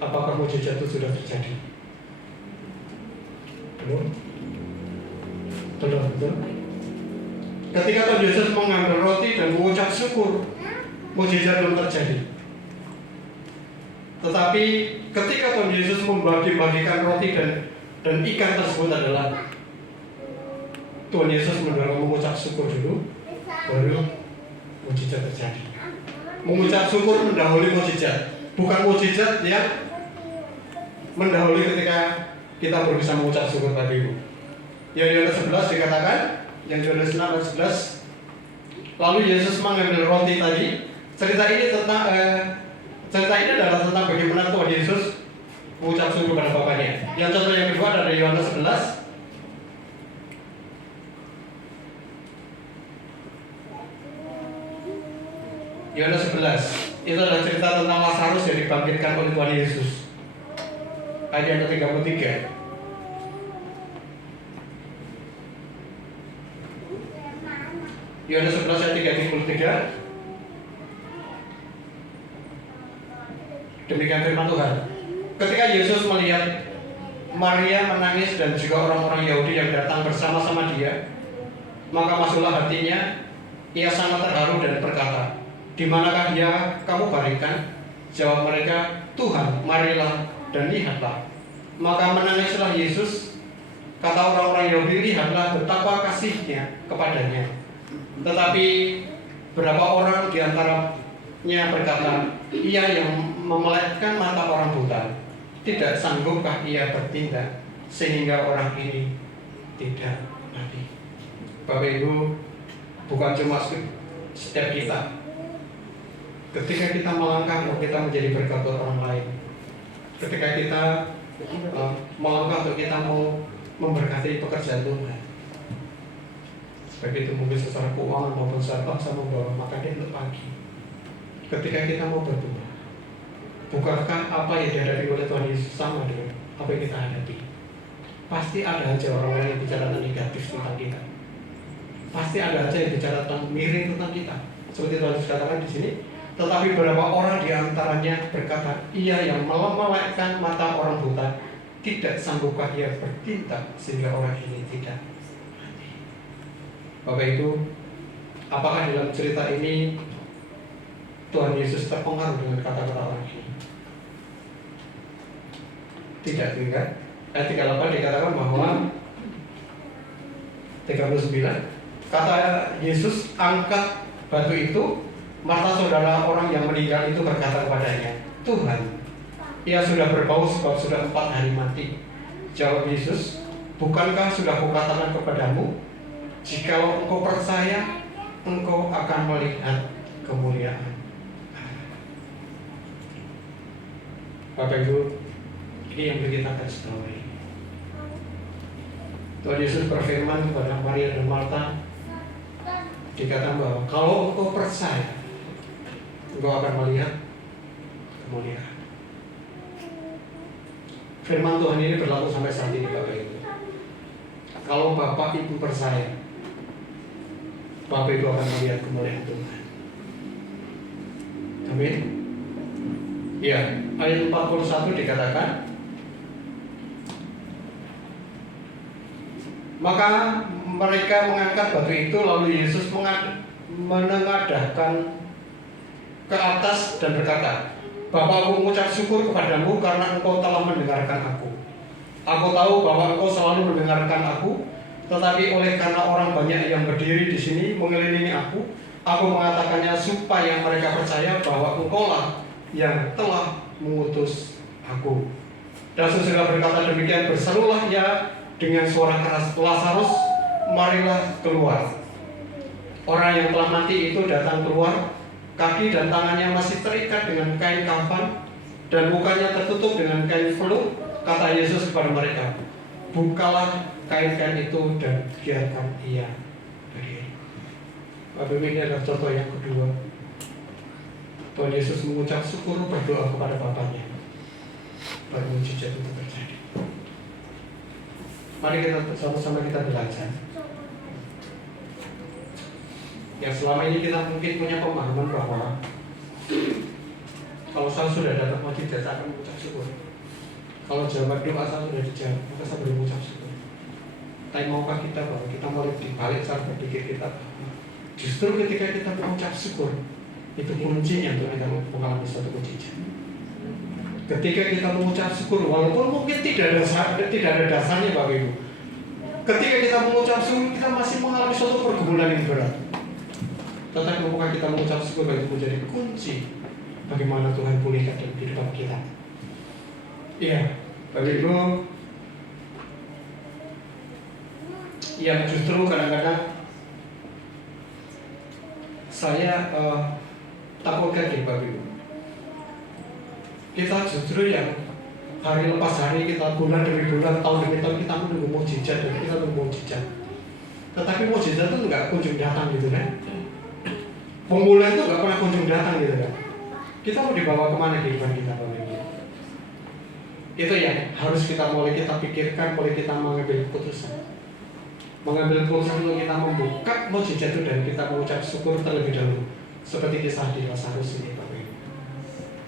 apakah mukjizat itu sudah terjadi? Belum. Ketika Tuhan Yesus mengambil roti dan mengucap syukur, mukjizat belum terjadi. Tetapi ketika Tuhan Yesus membagi-bagikan roti dan ikan tersebut adalah Tuhan Yesus mengucap syukur dulu, baru mukjizat terjadi. Mengucap syukur mendahului mukjizat, bukan mukjizat yang mendahului ketika kita baru bisa mengucap syukur tadi Ibu. Yang Yohanes 11 dikatakan, yang Yohanes 6 ayat 11, lalu Yesus mengambil roti tadi. Cerita ini adalah tentang bagaimana Tuhan Yesus mengucap syukur kepada Bapaknya. Yang contoh yang kedua dari Yohanes 11. Yohanes 11 itu adalah cerita tentang Lazarus yang dibangkitkan oleh Tuhan Yesus. Ayat 33. Yohanes 11 ayat 33. Demikian firman Tuhan. Ketika Yesus melihat Maria menangis dan juga orang-orang Yahudi yang datang bersama-sama dia, maka masuklah hatinya, ia sangat terharu dan berkata, "Di manakah dia kamu baringkan?" Jawab mereka, "Tuhan, marilah dan lihatlah." Maka menangislah Yesus. Kata orang-orang Yahudi, "Lihatlah betapa kasihnya kepadanya." Tetapi berapa orang di antaranya berkata, "Ia yang memelekkan mata orang buta, tidak sanggupkah ia bertindak sehingga orang ini tidak mati?" Bapak Ibu, bukan cuma setiap kita. Ketika kita melangkah, kita menjadi berkat buat orang lain. Ketika kita melangkah untuk kita mau memberkati pekerjaan Tuhan, baik itu mungkin secara keuangan maupun secara bangsa membawa makan untuk pagi. Ketika kita mau berdoa, bukankah apa yang dihadapi oleh Tuhan Yesus sama dengan apa yang kita hadapi? pasti ada aja orang-orang yang bicara negatif tentang kita. Pasti ada aja yang bicara tentang miring tentang kita. Seperti Tuhan Yesus katakan di sini. Tetapi beberapa orang di antaranya berkata, ia yang memelekkan mata orang buta, tidak sanggupkah ia bertindak sehingga orang ini tidak mati. Bapak Ibu, apakah dalam cerita ini Tuhan Yesus terpengaruh dengan kata-kata orang ini? Tidak, tidak. Ayat 38 dikatakan bahwa 39, kata Yesus, angkat batu itu. Marta saudara orang yang meninggal itu berkata kepadanya, Tuhan, ia sudah berbau sebab sudah 4 hari mati. Jawab Yesus, bukankah sudah kukatakan kepadamu, jikalau engkau percaya, engkau akan melihat kemuliaan. Bapak Ibu, ini yang kita garis bawahi. Tuhan Yesus berfirman kepada Maria dan Marta, dikatakan bahwa kalau engkau percaya, engkau akan melihat kemuliaan. Firman Tuhan ini berlaku sampai saat ini, Bapak Ibu. Kalau Bapak Ibu percaya, Bapak Ibu akan melihat kemuliaan Tuhan. Amin. Ya, ayat 41 dikatakan, maka mereka mengangkat batu itu, lalu Yesus menengadahkan ke atas dan berkata, Bapa, aku mengucap syukur kepadamu karena engkau telah mendengarkan aku. Aku tahu bahwa engkau selalu mendengarkan aku, tetapi oleh karena orang banyak yang berdiri di sini mengelilingi aku mengatakannya supaya mereka percaya bahwa engkaulah yang telah mengutus aku. Dan sesudah berkata demikian, berserulah ia dengan suara keras, Lazarus, marilah keluar. Orang yang telah mati itu datang keluar, kaki dan tangannya masih terikat dengan kain kafan dan mukanya tertutup dengan kain peluk. Kata Yesus kepada mereka, bukalah kain-kain itu dan biarkan ia berdiri. Bapak ini adalah contoh yang kedua. Tuhan Yesus mengucap syukur, berdoa kepada Bapaknya, baru mujizat itu terjadi. Mari kita sama-sama kita belajar. Ya, selama ini kita mungkin punya pemahaman bahwa kalau saya sudah dapat mujizat, saya akan mengucap syukur. Kalau jawaban doa saya sudah dijawab, maka saya boleh mengucap syukur. Tapi maukah kita bahwa kita mulai dibalik cara berpikir kita, justru ketika kita mengucap syukur, itu kuncinya untuk kita mengalami suatu mujizat. Ketika kita mengucap syukur, walaupun mungkin tidak ada dasarnya, Bapak Ibu. Ketika kita mengucap syukur, kita masih mengalami suatu pergumulan yang berat. Tetapi apakah kita mengucap syukur itu menjadi kunci bagaimana Tuhan pulihkan dalam kehidupan kita? Iya, Bapak Ibu. Yang justru kadang-kadang saya takutkan di Bapak Ibu. Kita justru yang hari lepas hari, kita bulan demi bulan, tahun demi tahun kita menunggu mujizat dan kita menunggu mujizat. Tetapi mujizat itu nggak kunjung datang gitu kan? Pemulihan itu nggak pernah kunjung datang gitu kan? Kita mau dibawa kemana kehidupan kita, Bapak Ibu? Itu yang harus kita mulai kita pikirkan, mulai kita mengambil keputusan. Mengambil keputusan untuk kita membuka mujizat itu dan kita mengucap syukur terlebih dahulu. Seperti kisah di Lazarus ini, Bapak Ibu.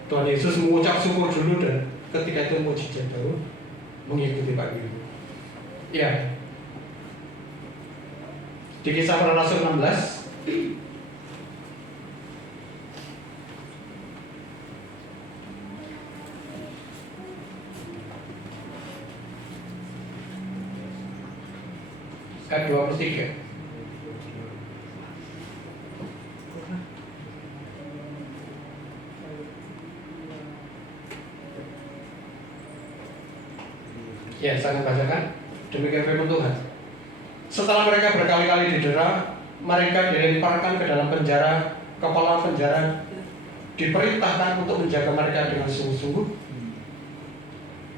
Tuhan Yesus mengucap syukur dulu dan ketika itu mujizat baru mengikuti Bapak Ibu. Ya. Di Kisah Para Rasul 16 ayat 23. Ya, saya akan bacakan. Demikian firman Tuhan. Setelah mereka berkali-kali didera, mereka dilemparkan ke dalam penjara. Kepala penjara diperintahkan untuk menjaga mereka dengan sungguh-sungguh.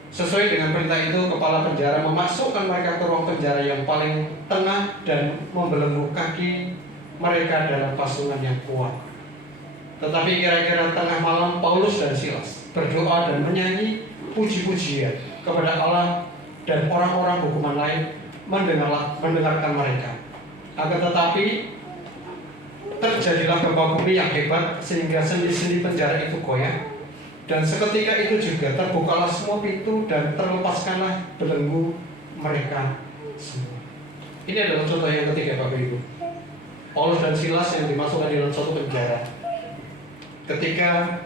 Sesuai dengan perintah itu, kepala penjara memasukkan mereka ke ruang penjara yang paling tengah dan membelenggu kaki mereka dalam pasungan yang kuat. Tetapi kira-kira tengah malam, Paulus dan Silas berdoa dan menyanyi puji-pujian kepada Allah dan orang-orang hukuman lain mendengarkan mereka. Akan tetapi terjadilah gempa bumi yang hebat sehingga sendi-sendi penjara itu goyah, dan seketika itu juga terbukalah semua pintu dan terlepaskanlah belenggu mereka semua. Ini adalah contoh yang ketiga, Bapak Ibu. Paulus dan Silas yang dimasukkan dalam suatu penjara. Ketika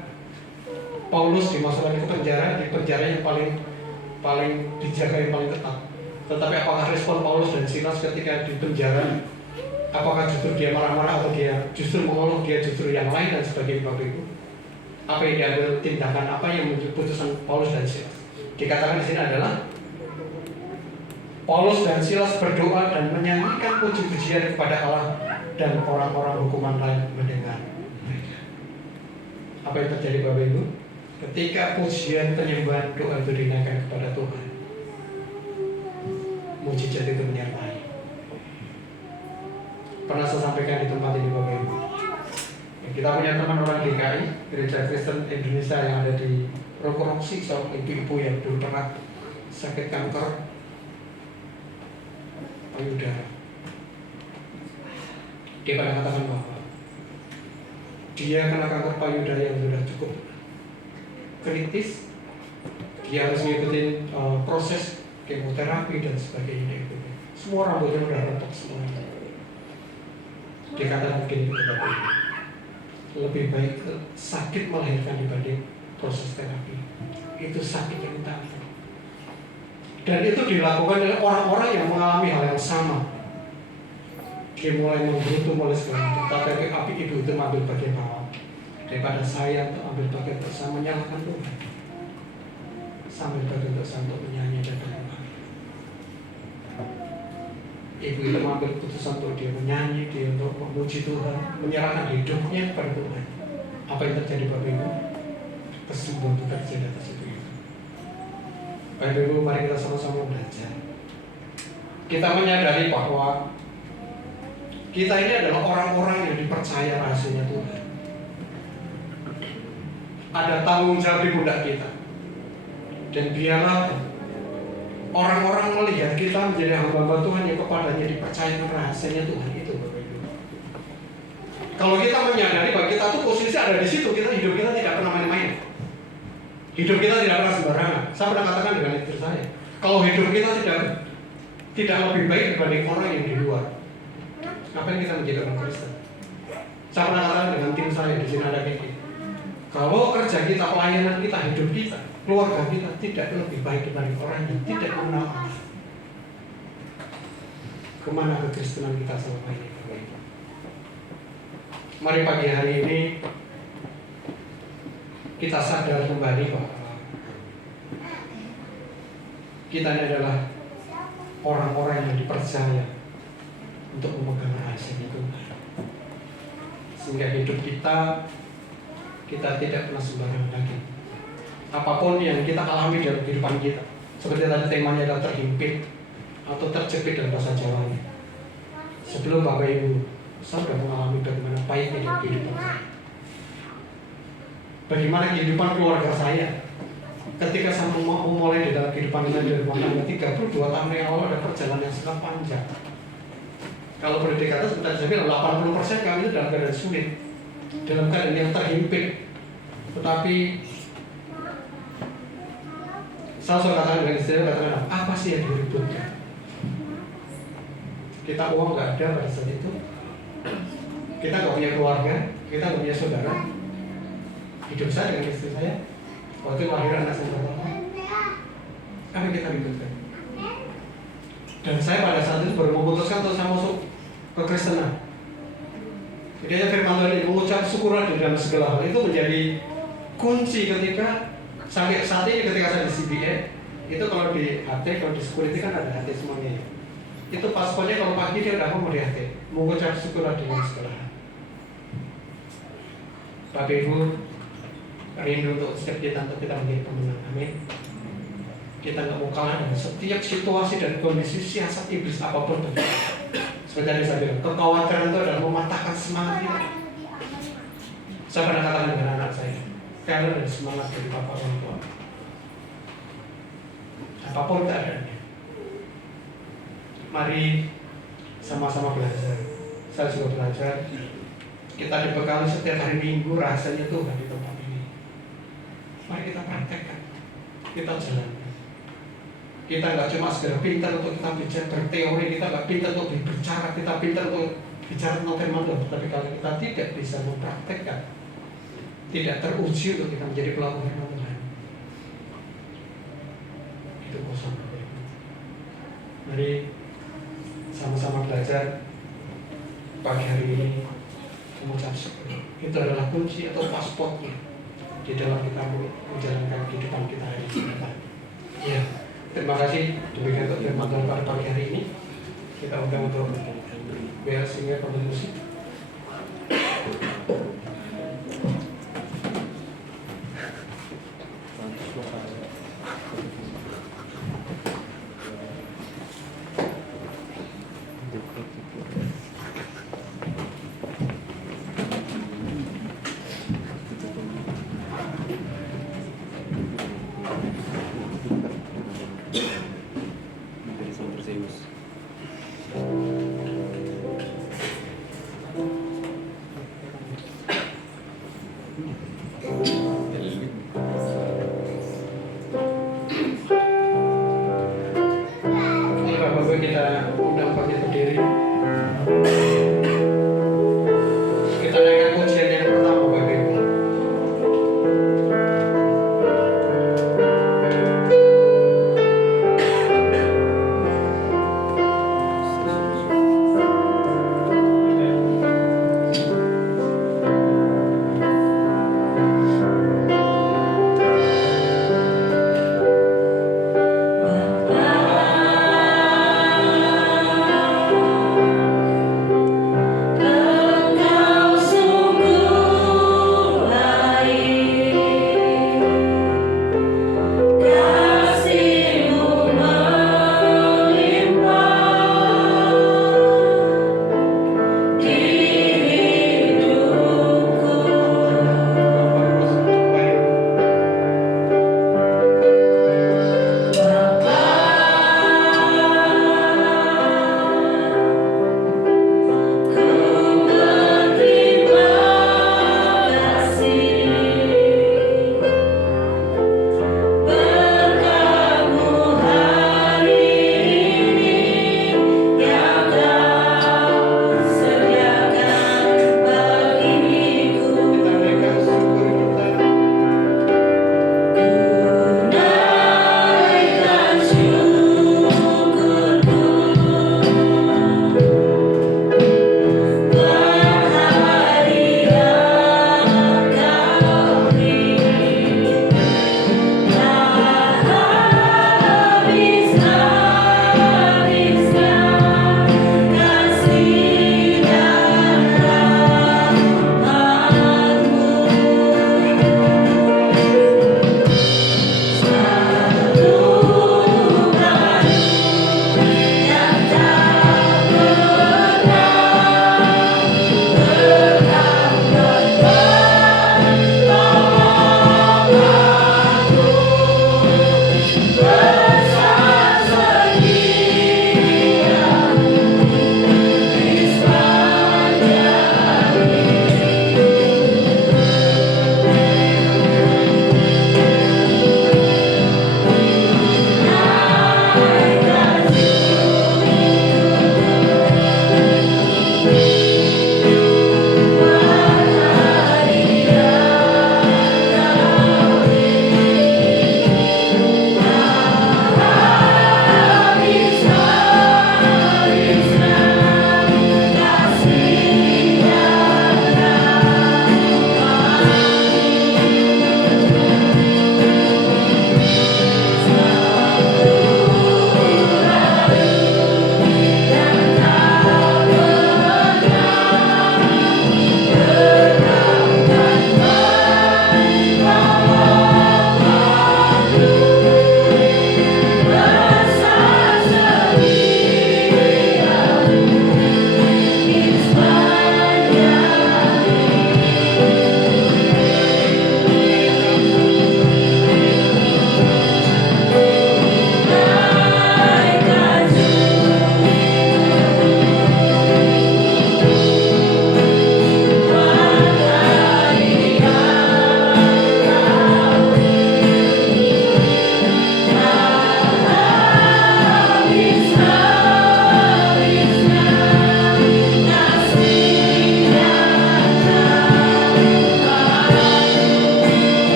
Paulus dimasukkan ke penjara, di penjara yang paling dijaga, yang paling ketat. Tetapi apakah respon Paulus dan Silas ketika di penjara? Apakah justru dia marah-marah atau dia justru mengeluh, dia justru yang lain dan sebagainya, Bapak Ibu? Apa yang diambil tindakan, apa yang menjadi putusan Paulus dan Silas? Dikatakan di sini adalah Paulus dan Silas berdoa dan menyanyikan puji-pujian kepada Allah, dan orang-orang hukuman lain mendengar mereka. Apa yang terjadi, Bapak Ibu? Ketika pujian, penyembahan, doa itu dinaikkan kepada Tuhan, mujizat itu menyertai. Pernah saya sampaikan di tempat ini, Bapak Ibu. Kita punya teman orang GKI, Gereja Kristen Indonesia yang ada di Rokoksi, seorang ibu-ibu yang dulu pernah sakit kanker payudara. Dia pernah katakan bahwa dia kena kanker payudara yang sudah cukup kritis. Dia harus mengikuti proses kemoterapi dan sebagainya. Semua rambutnya sudah rontok semuanya. Dia katakan begini kepada dia, lebih baik sakit melahirkan dibanding proses terapi. Itu sakit yang utama. Dan itu dilakukan oleh orang-orang yang mengalami hal yang sama. Dia mulai menggerutu, mulai segala macam. Tapi api ibu itu mengambil bagian bawah. Daripada saya untuk ambil bagian bersama, menyalahkan Tuhan. Sambil bagian bersama untuk menyanyi dan berdoa. Ibu itu mengambil keputusan untuk dia menyanyi, dia untuk memuji Tuhan, menyerahkan hidupnya kepada Tuhan. Apa yang terjadi, Bapak Ibu? Kesembuhan itu terjadi atas ibu itu. Bapak Ibu, mari kita sama-sama belajar. Kita menyadari bahwa kita ini adalah orang-orang yang dipercaya rahasianya Tuhan. Ada tanggung jawab di pundak kita. Dan biarlah orang-orang melihat kita menjadi hamba-hamba Tuhan yang kepadanya dipercayakan rahasianya Tuhan itu, Bapak Ibu. Kalau kita menyadari bahwa kita tuh posisi ada di situ, hidup kita tidak pernah main-main. Hidup kita tidak pernah sembarangan. Saya pernah katakan dengan istri saya, kalau hidup kita tidak lebih baik dibanding orang yang di luar, ngapain kita menjadi orang Kristen? Saya pernah katakan dengan tim saya di sini ada Kiki. Kalau kerja kita, pelayanan kita, hidup kita, keluarga kita tidak lebih baik dibanding orang yang tidak mengenal Allah, kemana kekristenan kita selama ini? Mari pagi hari ini kita sadar kembali bahwa kita ini adalah orang-orang yang dipercaya untuk memegang rahasia Tuhan, sehingga hidup kita tidak pernah sembarangan lagi. Apapun yang kita alami dalam kehidupan kita, seperti tadi temanya adalah terhimpit atau terjepit dalam bahasa Jawanya. Sebelum Bapak Ibu, saya sudah mengalami bagaimana pahitnya dalam kehidupan saya. Bagaimana kehidupan keluarga saya ketika saya memulai di dalam kehidupan kita dari rumah tangga 32 tahun yang lalu, ada perjalanan yang sangat panjang. Kalau boleh dikatakan sebentar saya bilang 80% kami itu dalam keadaan sulit, dalam keadaan yang terhimpit. Tetapi saya sudah katakan dengan istilah, katakan apa sih yang diributkan? Kita uang nggak ada pada saat itu, kita nggak punya keluarga, kita nggak punya saudara. Hidup saya dengan istri saya, waktu lahiran anak saya pertama, apa yang kita ributkan? Dan saya pada saat itu baru memutuskan untuk saya masuk ke Kristenan. Jadi firman Tuhan ini mengucap syukurlah di dalam segala hal, itu menjadi kunci ketika sampai saat ini ketika saya di CBN. Itu kalau di HT, kalau di security kan ada HT semuanya. Itu paspornya kalau pagi dia udah mau di HT, mengucap syukurlah dengan segala hal. Bapak Ibu, rindu untuk setiap kita untuk kita menjadi pemenang. Amin. Kita nggak mau kalah dengan setiap situasi dan kondisi siasat iblis apapun. Seperti yang saya bilang, kekhawatiran itu adalah mematahkan semangat kita. Saya pernah katakan dengan anak saya, kalian ada semangat dari bapak orang tua. Apapun keadaannya, Mari sama-sama belajar. Saya juga belajar. Kita dibekali setiap hari Minggu rasanya Tuhan di tempat ini. Mari kita praktekkan, kita jalankan. Kita nggak cuma sekedar pintar untuk kita bicara berteori, kita nggak pintar untuk berbicara, kita pintar untuk bicara tentang firman Tuhan. Tapi kalau kita tidak bisa mempraktekkan, tidak teruji untuk kita menjadi pelaku firman Tuhan, itu kosong. Mari sama-sama belajar pagi hari ini mengucap syukur. Itu adalah kunci atau pasportnya di dalam kita menjalankan kehidupan kita hari ini. Ya, terima kasih demikian untuk firman Tuhan pada pagi hari ini. Kita undang untuk biar sehingga pembeli musik. Kita undang pakai berdiri. Kita naikkan pujian yang pertama, Bapak Ibu. Bapa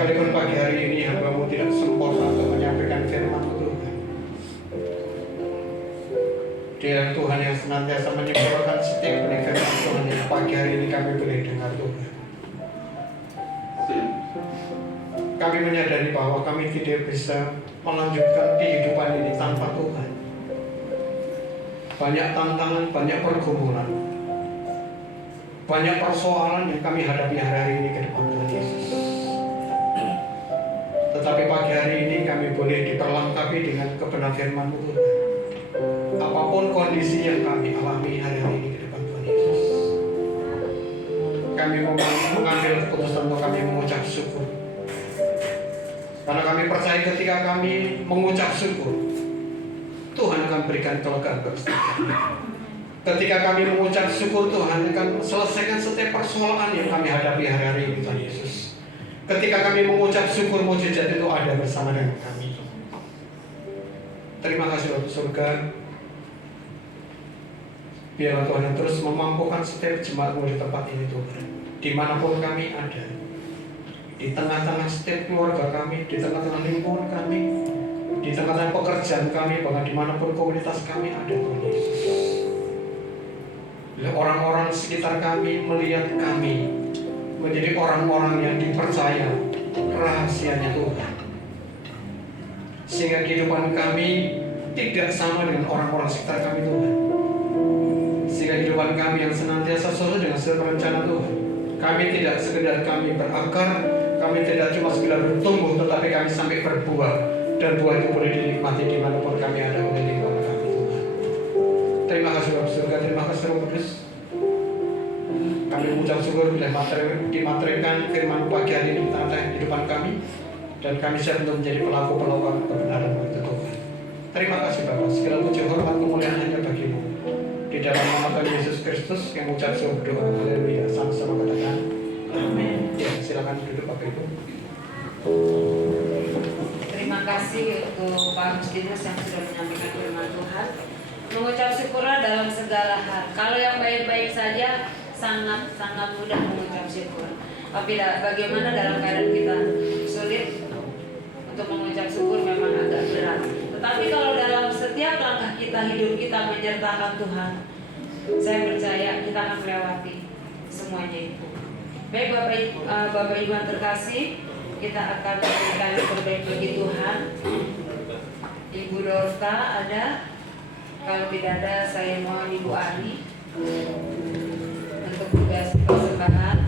sekalipun pagi hari ini hamba-Mu tidak sempurna untuk menyampaikan firman-Mu Tuhan. Dia Tuhan yang senantiasa menyempurnakan setiap benih firman Tuhan yang pagi hari ini kami boleh dengar Tuhan. Kami menyadari bahwa kami tidak bisa melanjutkan kehidupan ini tanpa Tuhan. Banyak tantangan, banyak pergumulan, banyak persoalan yang kami hadapi hari ini ke depan Tuhan Yesus. Tetapi pagi hari ini kami boleh diperlengkapi dengan kebenaran firman-Mu Tuhan. Apapun kondisi yang kami alami hari-hari ini ke depan Tuhan Yesus, kami mengambil keputusan untuk kami mengucap syukur. Karena kami percaya ketika kami mengucap syukur, Tuhan akan berikan kelegaan bagi kami. Ketika kami mengucap syukur, Tuhan akan selesaikan setiap persoalan yang kami hadapi hari-hari ini Tuhan Yesus. Ketika kami mengucap syukur, mukjizat itu ada bersama dengan kami. Terima kasih Bapak surga. Biarlah Tuhan yang terus memampukan setiap jemaat-Mu di tempat ini Tuhan. Dimanapun kami ada, di tengah-tengah setiap keluarga kami, di tengah-tengah lingkungan kami, di tengah-tengah pekerjaan kami, bahkan dimanapun komunitas kami ada Tuhan Yesus. Bila orang-orang sekitar kami melihat kami menjadi orang-orang yang dipercaya rahasianya Tuhan, sehingga kehidupan kami tidak sama dengan orang-orang sekitar kami Tuhan, sehingga kehidupan kami yang senantiasa sesuai dengan rencana Tuhan. Kami tidak sekedar kami berakar, kami tidak cuma sekedar bertumbuh, tetapi kami sampai berbuah, dan buah itu boleh dinikmati dimanapun kami ada oleh lingkungan kami Tuhan. Terima kasih Bapak surga, terima kasih Roh Kudus. Kami mengucap syukur bila dimaterikan firman pagi hari ini di tengah-tengah kehidupan kami, dan kami siap untuk menjadi pelaku-pelaku kebenaran itu Tuhan. Terima kasih Bapak, segala puji hormat kemuliaan hanya bagi-Mu. Di dalam nama Tuhan Yesus Kristus yang mengucap sebuah doa, haleluya, sama-sama katakan amin. Ya, silakan duduk Bapak Ibu. Terima kasih untuk Pak Agustinus yang sudah menyampaikan firman Tuhan. Mengucap syukurlah dalam segala hal. Kalau yang baik-baik saja sangat mudah mengucap syukur. Tapi bagaimana dalam keadaan kita sulit untuk mengucap syukur memang agak berat. Tetapi kalau dalam setiap langkah kita, hidup kita menyertakan Tuhan, saya percaya kita akan melewati semuanya itu. Baik Bapak Ibu yang terkasih, kita akan memberikan yang terbaik bagi Tuhan. Ibu Dorta ada? Kalau tidak ada, saya mohon Ibu Ari untuk tugas persembahan.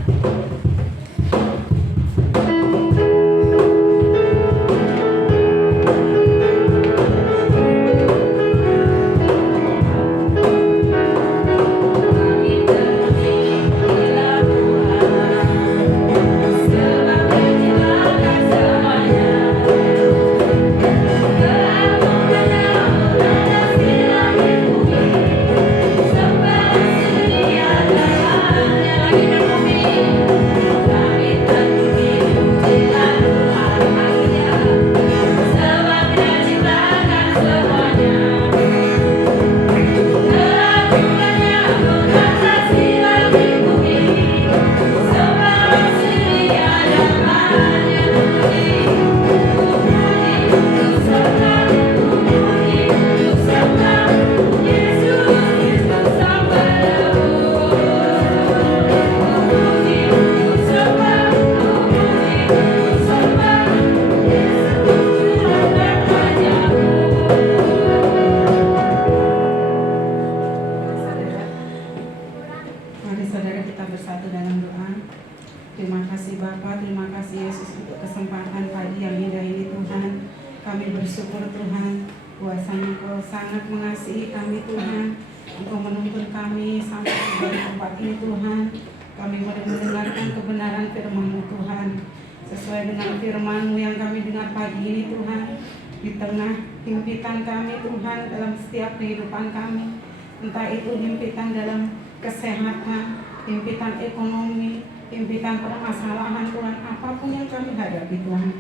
Entah itu himpitan dalam kesehatan, himpitan ekonomi, himpitan permasalahan Tuhan, apapun yang kami hadapi Tuhan.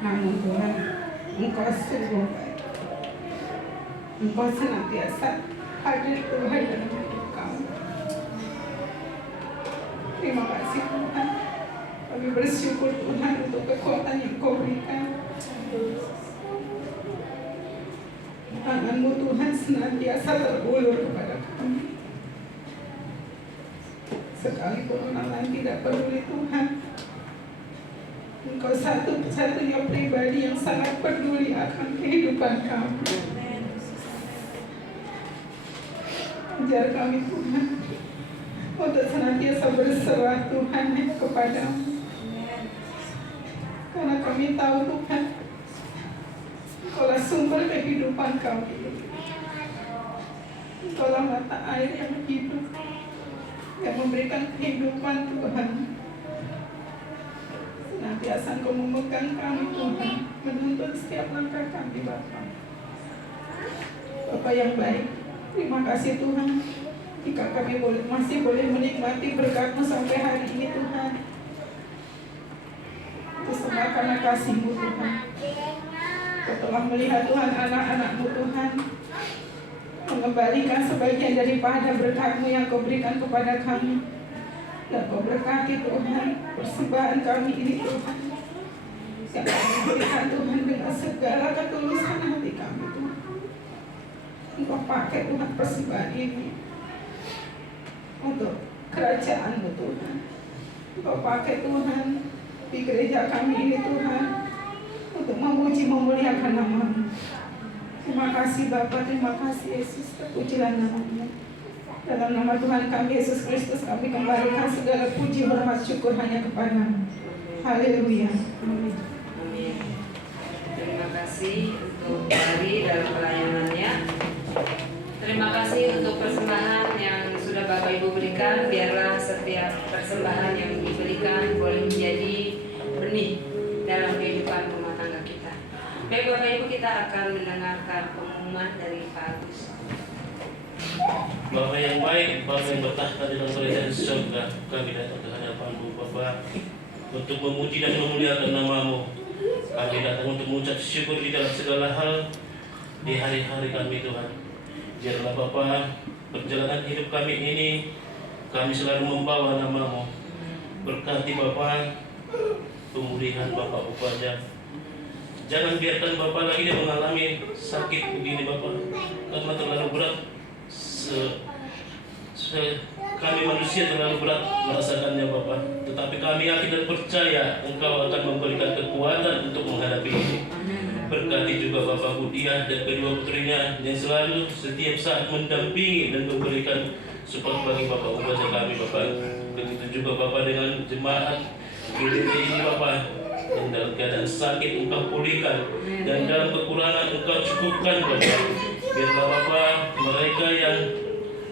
Namun Tuhan, Engkau sungguh baik. Engkau senantiasa hadir Tuhan dalam hidup kami. Terima kasih Tuhan. Kami bersyukur Tuhan untuk kekuatan senantiasa terulur kepada kami. Sekalipun orang lain tidak peduli Tuhan, Engkau satu-satunya pribadi yang sangat peduli akan kehidupan kami. Ajar kami Tuhan untuk senantiasa berserah Tuhan kepadamu. Karena kami tahu Tuhan, Engkaulah sumber kehidupan kami. Engkaulah mata air yang hidup, yang memberikan kehidupan Tuhan. Senantiasa Engkau memegang kami Tuhan, menuntun setiap langkah kami Bapa. Bapa yang baik, terima kasih Tuhan, jika kami masih boleh menikmati berkat-Mu sampai hari ini Tuhan. Itu semua karena kasih-Mu Tuhan. Kau telah melihat Tuhan anak-anak-Mu Tuhan, mengembalikan sebagian daripada berkat-Mu yang Kau berikan kepada kami. Dan Kau berkati Tuhan persembahan kami ini Tuhan, yang kami berikan Tuhan dengan segala ketulusan hati kami Tuhan. Engkau pakai Tuhan persembahan ini untuk kerajaan-Mu Tuhan. Engkau pakai Tuhan di gereja kami ini Tuhan untuk memuji memuliakan nama-Mu. Terima kasih Bapa, terima kasih Yesus, terpujilah nama-Mu. Dalam nama Tuhan kami Yesus Kristus kami kembalikan segala puji, hormat, syukur hanya kepada-Mu. Haleluya. Amin. Amin. Terima kasih untuk Mari dalam pelayanannya. Terima kasih untuk persembahan yang sudah Bapak Ibu berikan. Biarlah setiap persembahan yang diberikan boleh menjadi benih dalam kehidupan rumah tangga kita. Baik Bapak Ibu, kita akan mendengarkan pengumuman dari Pak Agus. Bapa yang baik, Bapa yang bertahta dalam kerajaan surga, kami datang ke hadapan-Mu Bapa untuk memuji dan memuliakan nama-Mu. Kami datang untuk mengucap syukur di dalam segala hal di hari-hari kami Tuhan. Biarlah Bapa, perjalanan hidup kami ini kami selalu membawa nama-Mu. Berkati Bapa, pemulihan Bapa Upaja. Jangan biarkan Bapa lagi dia mengalami sakit begini Bapa, karena terlalu berat. Kami manusia terlalu berat merasakannya Bapa, tetapi kami yakin dan percaya Engkau akan memberikan kekuatan untuk menghadapi ini. Berkati juga Bapak Budiah dan kedua putrinya yang selalu setiap saat mendampingi dan memberikan support bagi Bapak Upaja kami Bapak. Begitu juga Bapak dengan jemaat GDT ini Bapak, yang dalam keadaan sakit Engkau pulihkan, dan dalam kekurangan Engkau cukupkan Bapak. Biarlah Bapak, mereka yang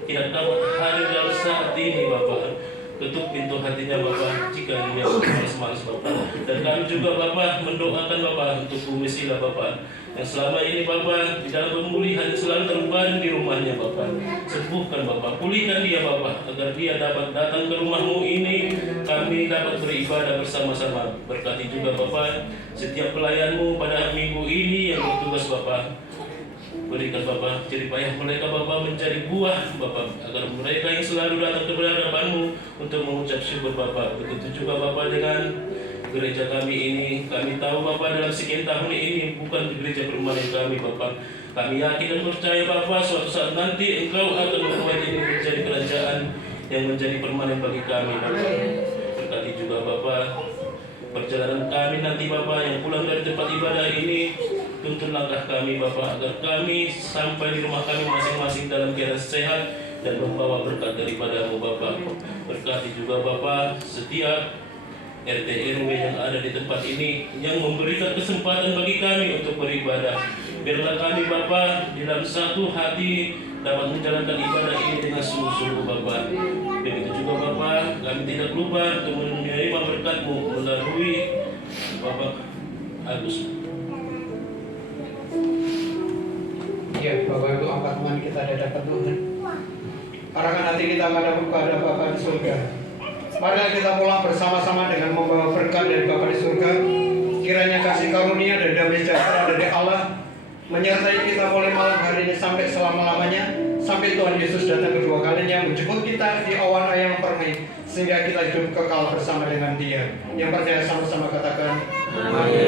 tidak dapat hadir dalam saat ini Bapak, ketuk pintu hatinya Bapak jika dia bermalas-malas Bapak. Dan kami juga Bapak mendoakan Bapak untuk Bu Mesila Bapak, yang selama ini Bapak di dalam pemulihan selalu terbaring di rumahnya Bapak. Sembuhkan Bapak, pulihkan dia Bapak, agar dia dapat datang ke rumah-Mu ini, kami dapat beribadah bersama-sama. Berkati juga Bapak setiap pelayan-Mu pada minggu ini yang bertugas Bapak. Berikan Bapak jerih payah mereka Bapak menjadi buah Bapak, agar mereka yang selalu datang kepada hadapan-Mu untuk mengucap syukur Bapak. Begitu juga Bapak dengan gereja kami ini. Kami tahu Bapak dalam sekian tahun ini bukan di gereja permanen kami Bapak. Kami yakin dan percaya Bapak suatu saat nanti Engkau akan membuat ini menjadi kerajaan yang menjadi permanen bagi kami Bapak. Berkati juga Bapak perjalanan kami nanti Bapak yang pulang dari tempat ibadah ini. Tuntun langkah kami Bapak, agar kami sampai di rumah kami masing-masing dalam keadaan sehat dan membawa berkat daripada-Mu Bapak. Berkati juga Bapak setiap RT RW yang ada di tempat ini yang memberikan kesempatan bagi kami untuk beribadah. Biarlah kami Bapak di dalam satu hati dapat menjalankan ibadah ini dengan sungguh-sungguh Bapak. Begitu juga Bapak, kami tidak lupa untuk menerima berkat-Mu melalui Bapak Agus. Ya, Bapak Ibu angkat teman kita hadapan Tuhan. Arahkan hati kita kepada Bapa di surga. Mari kita pulang bersama-sama dengan membawa berkat dari Bapa di surga. Kiranya kasih karunia dan damai sejahtera dari Allah menyertai kita mulai malam hari ini sampai selama-lamanya, sampai Tuhan Yesus datang kedua kalinya menjemput kita di awan yang permai, sehingga kita hidup kekal bersama dengan Dia. Yang percaya sama-sama katakan amin.